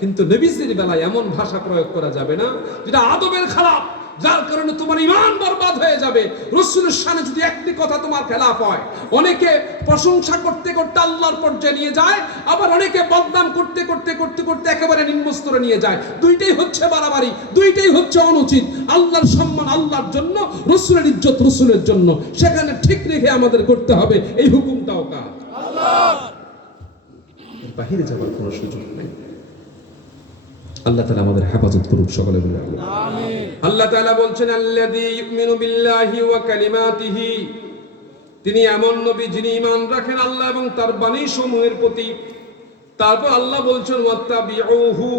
কিন্তু নবীজির বেলায় এমন ভাষা প্রয়োগ করা যাবে না যেটা আদবের খারাপ, যার কারণে তোমার ঈমান বরবাদ হয়ে যাবে। রাসূলের শানে যদি একটি কথা তোমার খেলাফ হয়, অনেকে প্রশংসা করতে করতে আল্লাহর পর্যায়ে নিয়ে যায়, আবার অনেকে বদনাম করতে করতে করতে করতে একেবারে নিম্ন স্তরে নিয়ে যায়। দুইটাই হচ্ছে বাড়াবাড়ি, দুইটাই হচ্ছে অনুচিত। আল্লাহর সম্মান আল্লাহর জন্য, রাসূলের ইজ্জত রাসূলের জন্য, সেখানে ঠিক রেখে আমাদের করতে হবে। এই হুকুমটাও কার? আল্লাহর। বাহিরে যাবার কোনো সুযোগ নেই। আল্লাহ তাআলা আমাদের হেফাজত করুক, সকলে বলে আমিন। আল্লাহ তাআলা বলছেন আল্লাযী ইউমিনু বিল্লাহি ওয়া কালিমাতিহি, তিনি এমন নবী যিনি ঈমান রাখেন আল্লাহ এবং তার বাণী সমূহের প্রতি। তারপর আল্লাহ বলছেন ওয়াত্তাবিউহু,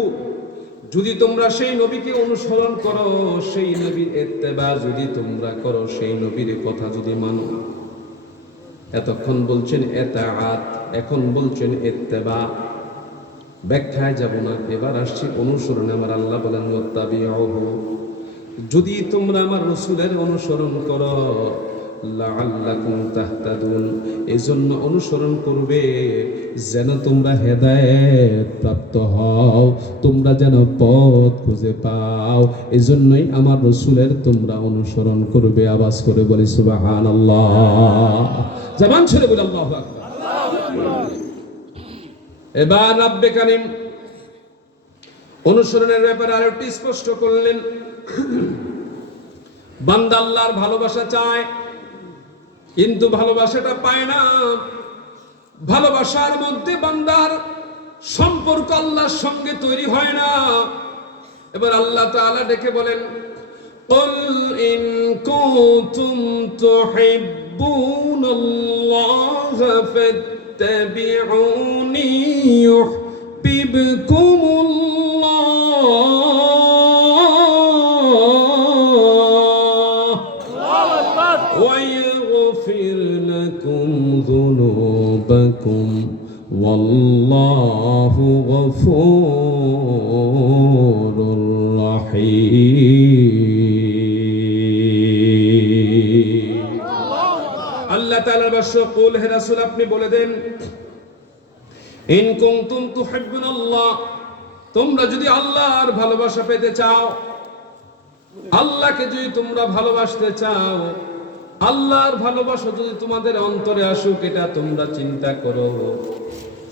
যদি তোমরা সেই নবীকে অনুসরণ করো, সেই নবীর ইত্তেবা যদি তোমরা করো, সেই নবীর কথা যদি মানো। এতক্ষণ বলছেন ইতাআত, এখন বলছেন ইত্তেবা। ব্যাখ্যায় যাব না, এবার আসছি অনুসরণে। আমার আল্লাহ বলেন ওয়াত্তাবিউহু, যদি তোমরা আমার রাসূলের অনুসরণ করো, লাআল্লাকুম তাহতাদুন, এজন্য অনুসরণ করবে যেন তোমরা হেদায়েত প্রাপ্ত হও, তোমরা যেন পথ খুঁজে পাও। এজন্যই আমার রাসূলের তোমরা অনুসরণ করবে। আওয়াজ করে বলি সুবহানাল্লাহ, জবান ছেড়ে বলি আল্লাহু আকবার। এবার রাব্বে কারীম অনুসরণের ব্যাপারে আরেকটি স্পষ্ট করলেন। বান্দা আল্লাহর ভালোবাসা চায়, কিন্তু ভালোবাসাটা পায় না। ভালোবাসার মধ্যে বান্দার সম্পর্ক আল্লাহর সঙ্গে তৈরি হয় না। এবার আল্লাহ তাআলা ডেকে বলেন, কুল ইন কুনতুম তুহিব্বুনাল্লাহ ফাত্তাবিউনি ইউহিব্বুকুমুল্লাহ ওয়া ইয়াগফির লাকুম যুনুবাকুম ওয়াল্লাহু গফুরুর রহিম। আল্লাহ তাআলার বাক্য, কুল হে রাসূল আপনি বলে দেন, ইন কুনতুম তুহিব্বুনাল্লাহ, তোমরা যদি আল্লাহর ভালোবাসা পেতে চাও, আল্লাহকে যদি তোমরা ভালোবাসতে চাও, আল্লাহর ভালোবাসা যদি তোমাদের অন্তরে আসুক, এটা তোমরা চিন্তা করো।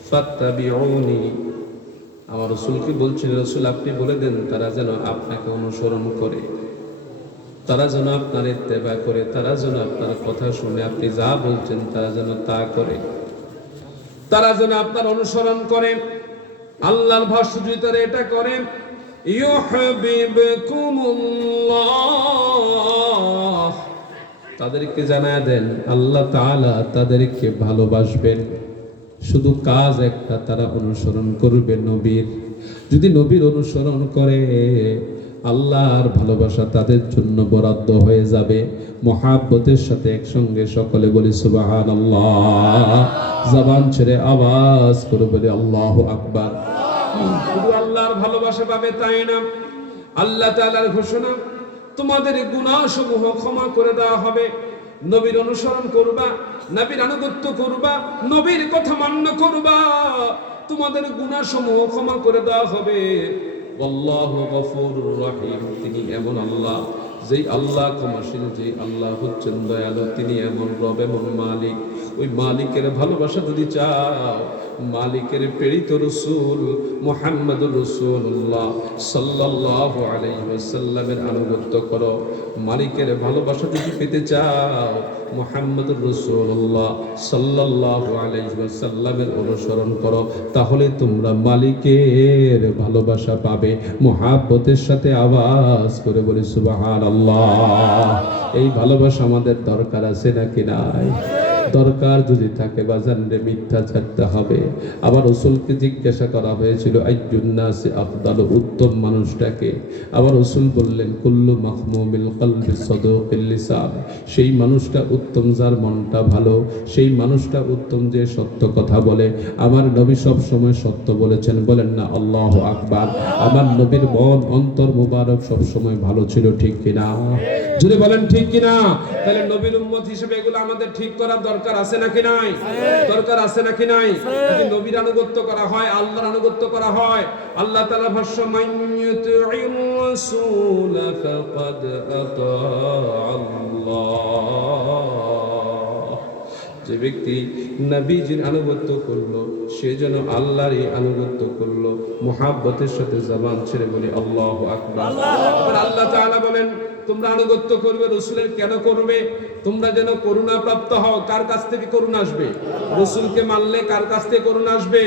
ফাত্তাবিউনি, আমার রাসূলকে বলছেন, রাসূল আপনি বলে দেন তারা যেন আপনাকে অনুসরণ করে, তারা যেন আপনার ইত্তেবা করে, তারা যেন আপনার কথা শুনে, আপনি যা বলছেন তারা যেন তা করে, তারা যেন আপনার অনুসরণ করে। আল্লাহর ভাষ্য যদি তারা এটা করে, ইউহিব্বুকুমুল্লাহ, তাদেরকে জানায় দেন আল্লাহ তাআলা তাদেরকে ভালোবাসবেন। শুধু কাজ একটা, তারা অনুসরণ করবে নবীর। যদি নবীর অনুসরণ করে, আল্লাহর ভালোবাসা তাদের জন্য বরাদ্দ হয়ে যাবে মহাব্বতের সাথে একসঙ্গে। সকলে বলি সুবহানাল্লাহ, জবান ছেড়ে আওয়াজ করে বলি আল্লাহু আকবার। শুধু আল্লাহর ভালোবাসা পাবে তাই না, আল্লাহ তাআলার ঘোষণা, তোমাদের গুনাহসমূহ ক্ষমা করে দেওয়া হবে। নবীর অনুসরণ করবা, নবীর আনুগত্য করবা, নবীর কথা মান্য করবা, তোমাদের গুনাহসমূহ ক্ষমা করে দেওয়া হবে। আল্লাহু গফুরুর রহিম, তিনি এমন আল্লাহ, যেই আল্লাহ ক্ষমাশীল, যেই আল্লাহ হচ্ছেন দয়ালু, তিনি এমন রব, এমন মালিক। ওই মালিকের ভালোবাসা যদি চাও, মালিকের প্রেরিত রাসূল মুহাম্মদুর রাসূলুল্লাহ সাল্লাল্লাহু আলাইহি ওয়াসাল্লামের আনুগত্য করো। মালিকের ভালোবাসা যদি পেতে চাও, মুহাম্মদুর রাসূলুল্লাহ সাল্লাল্লাহু আলাইহি ওয়াসাল্লামের অনুসরণ করো, তাহলে তোমরা মালিকের ভালোবাসা পাবে মুহাব্বতের সাথে। আওয়াজ করে বলি সুবহানাল্লাহ। এই ভালোবাসা আমাদের দরকার আছে নাকি নাই? দরকার যদি থাকে বাজান রে, মিথ্যা ছাড়তে হবে। আবার রাসূলকে জিজ্ঞাসা করা হয়েছিল আইয়ুন নাসি আফদাল, উত্তম মানুষটাকে। আবার রাসূল বললেন কুল্লু মাহমুমিল কলবি সাদুকিল লিসান, সেই মানুষটা উত্তম যার মনটা ভালো, সেই মানুষটা উত্তম যে সত্য কথা বলে। আমার নবী সব সময় সত্য বলেছেন, বলেন না আল্লাহু আকবার। আমার নবীর মন অন্তর মুবারক সব সময় ভালো ছিল, ঠিক কিনা? যদি বলেন ঠিক কিনা? তাহলে নবীর উম্মত হিসেবে এগুলো আমাদের ঠিক করার দরকার আছে নাকি নাই? দরকার আছে নাকি নাই? যদি নবীর আনুগত্য করা হয়, আল্লাহর আনুগত্য করা হয়, আল্লাহ তাআলা ভাষ্য মাইয়ুতি'র রাসূল ফাকাদ আতা আল্লাহ, যে ব্যক্তি নবীজির আনুগত্য করলো সে যেন আল্লাহরই আনুগত্য করলো। মুহাব্বতের সাথে জবান ছেড়ে বলি আল্লাহু আকবার। আবার আল্লাহ তাআলা বলেন তোমরা আনুগত্য করবে রাসূলের। কেন করবে? তোমরা যেন করুণা প্রাপ্ত হও। কার কাছ থেকে করুণা আসবে? রাসূলকে মানলে কার কাছ থেকে করুণা আসবে?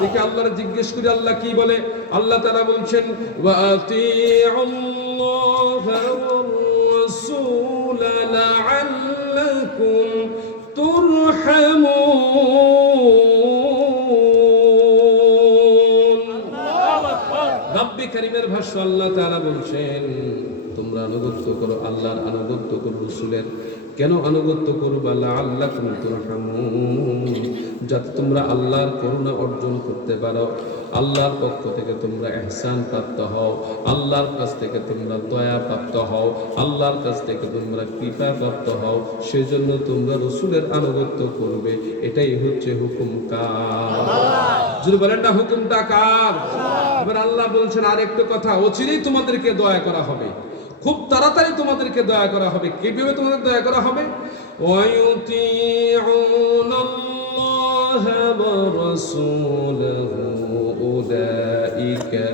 দেখে আল্লাহর জিজ্ঞেস করি আল্লাহ কি বলে। আল্লাহ তাআলা বলছেন ওয়া আতিউল্লাহা ওয়ার রাসূল লাআল্লাকুম তুরহামুন। রব্বি কারীমের ভাষ্য আল্লাহ তাআলা বলছেন তোমরা আনুগত্য করো, আল্লাহর আনুগত্য করো রাসূলের। কেন আনুগত্য করবা? লাআল্লাকুম তুরহামুন, যাতে তোমরা আল্লাহর করুণা অর্জন করতে পারো, আল্লাহর পক্ষ থেকে তোমরা ইহসান প্রাপ্ত হও, আল্লাহর কাছ থেকে তোমরা দয়া প্রাপ্ত হও, আল্লাহর কাছ থেকে তোমরা কৃপা প্রাপ্ত হও। সেজন্য তোমরা রাসূলের আনুগত্য করবে। এটাই হচ্ছে হুকুম কার? যদি বলেন না হুকুমটা কার? এবার আল্লাহ বলছেন আরেকটা কথা, অচিরেই তোমাদেরকে দয়া করা হবে, খুব তাড়াতাড়ি তোমাদেরকে দয়া করা হবে। কিভাবে তোমাদের দয়া করা হবে? ওয়ায়ুতিউনাল্লাহা ওয়া রাসূলাহু উলাইকা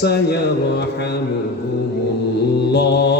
সায়ারহামুহুমুল্লাহ।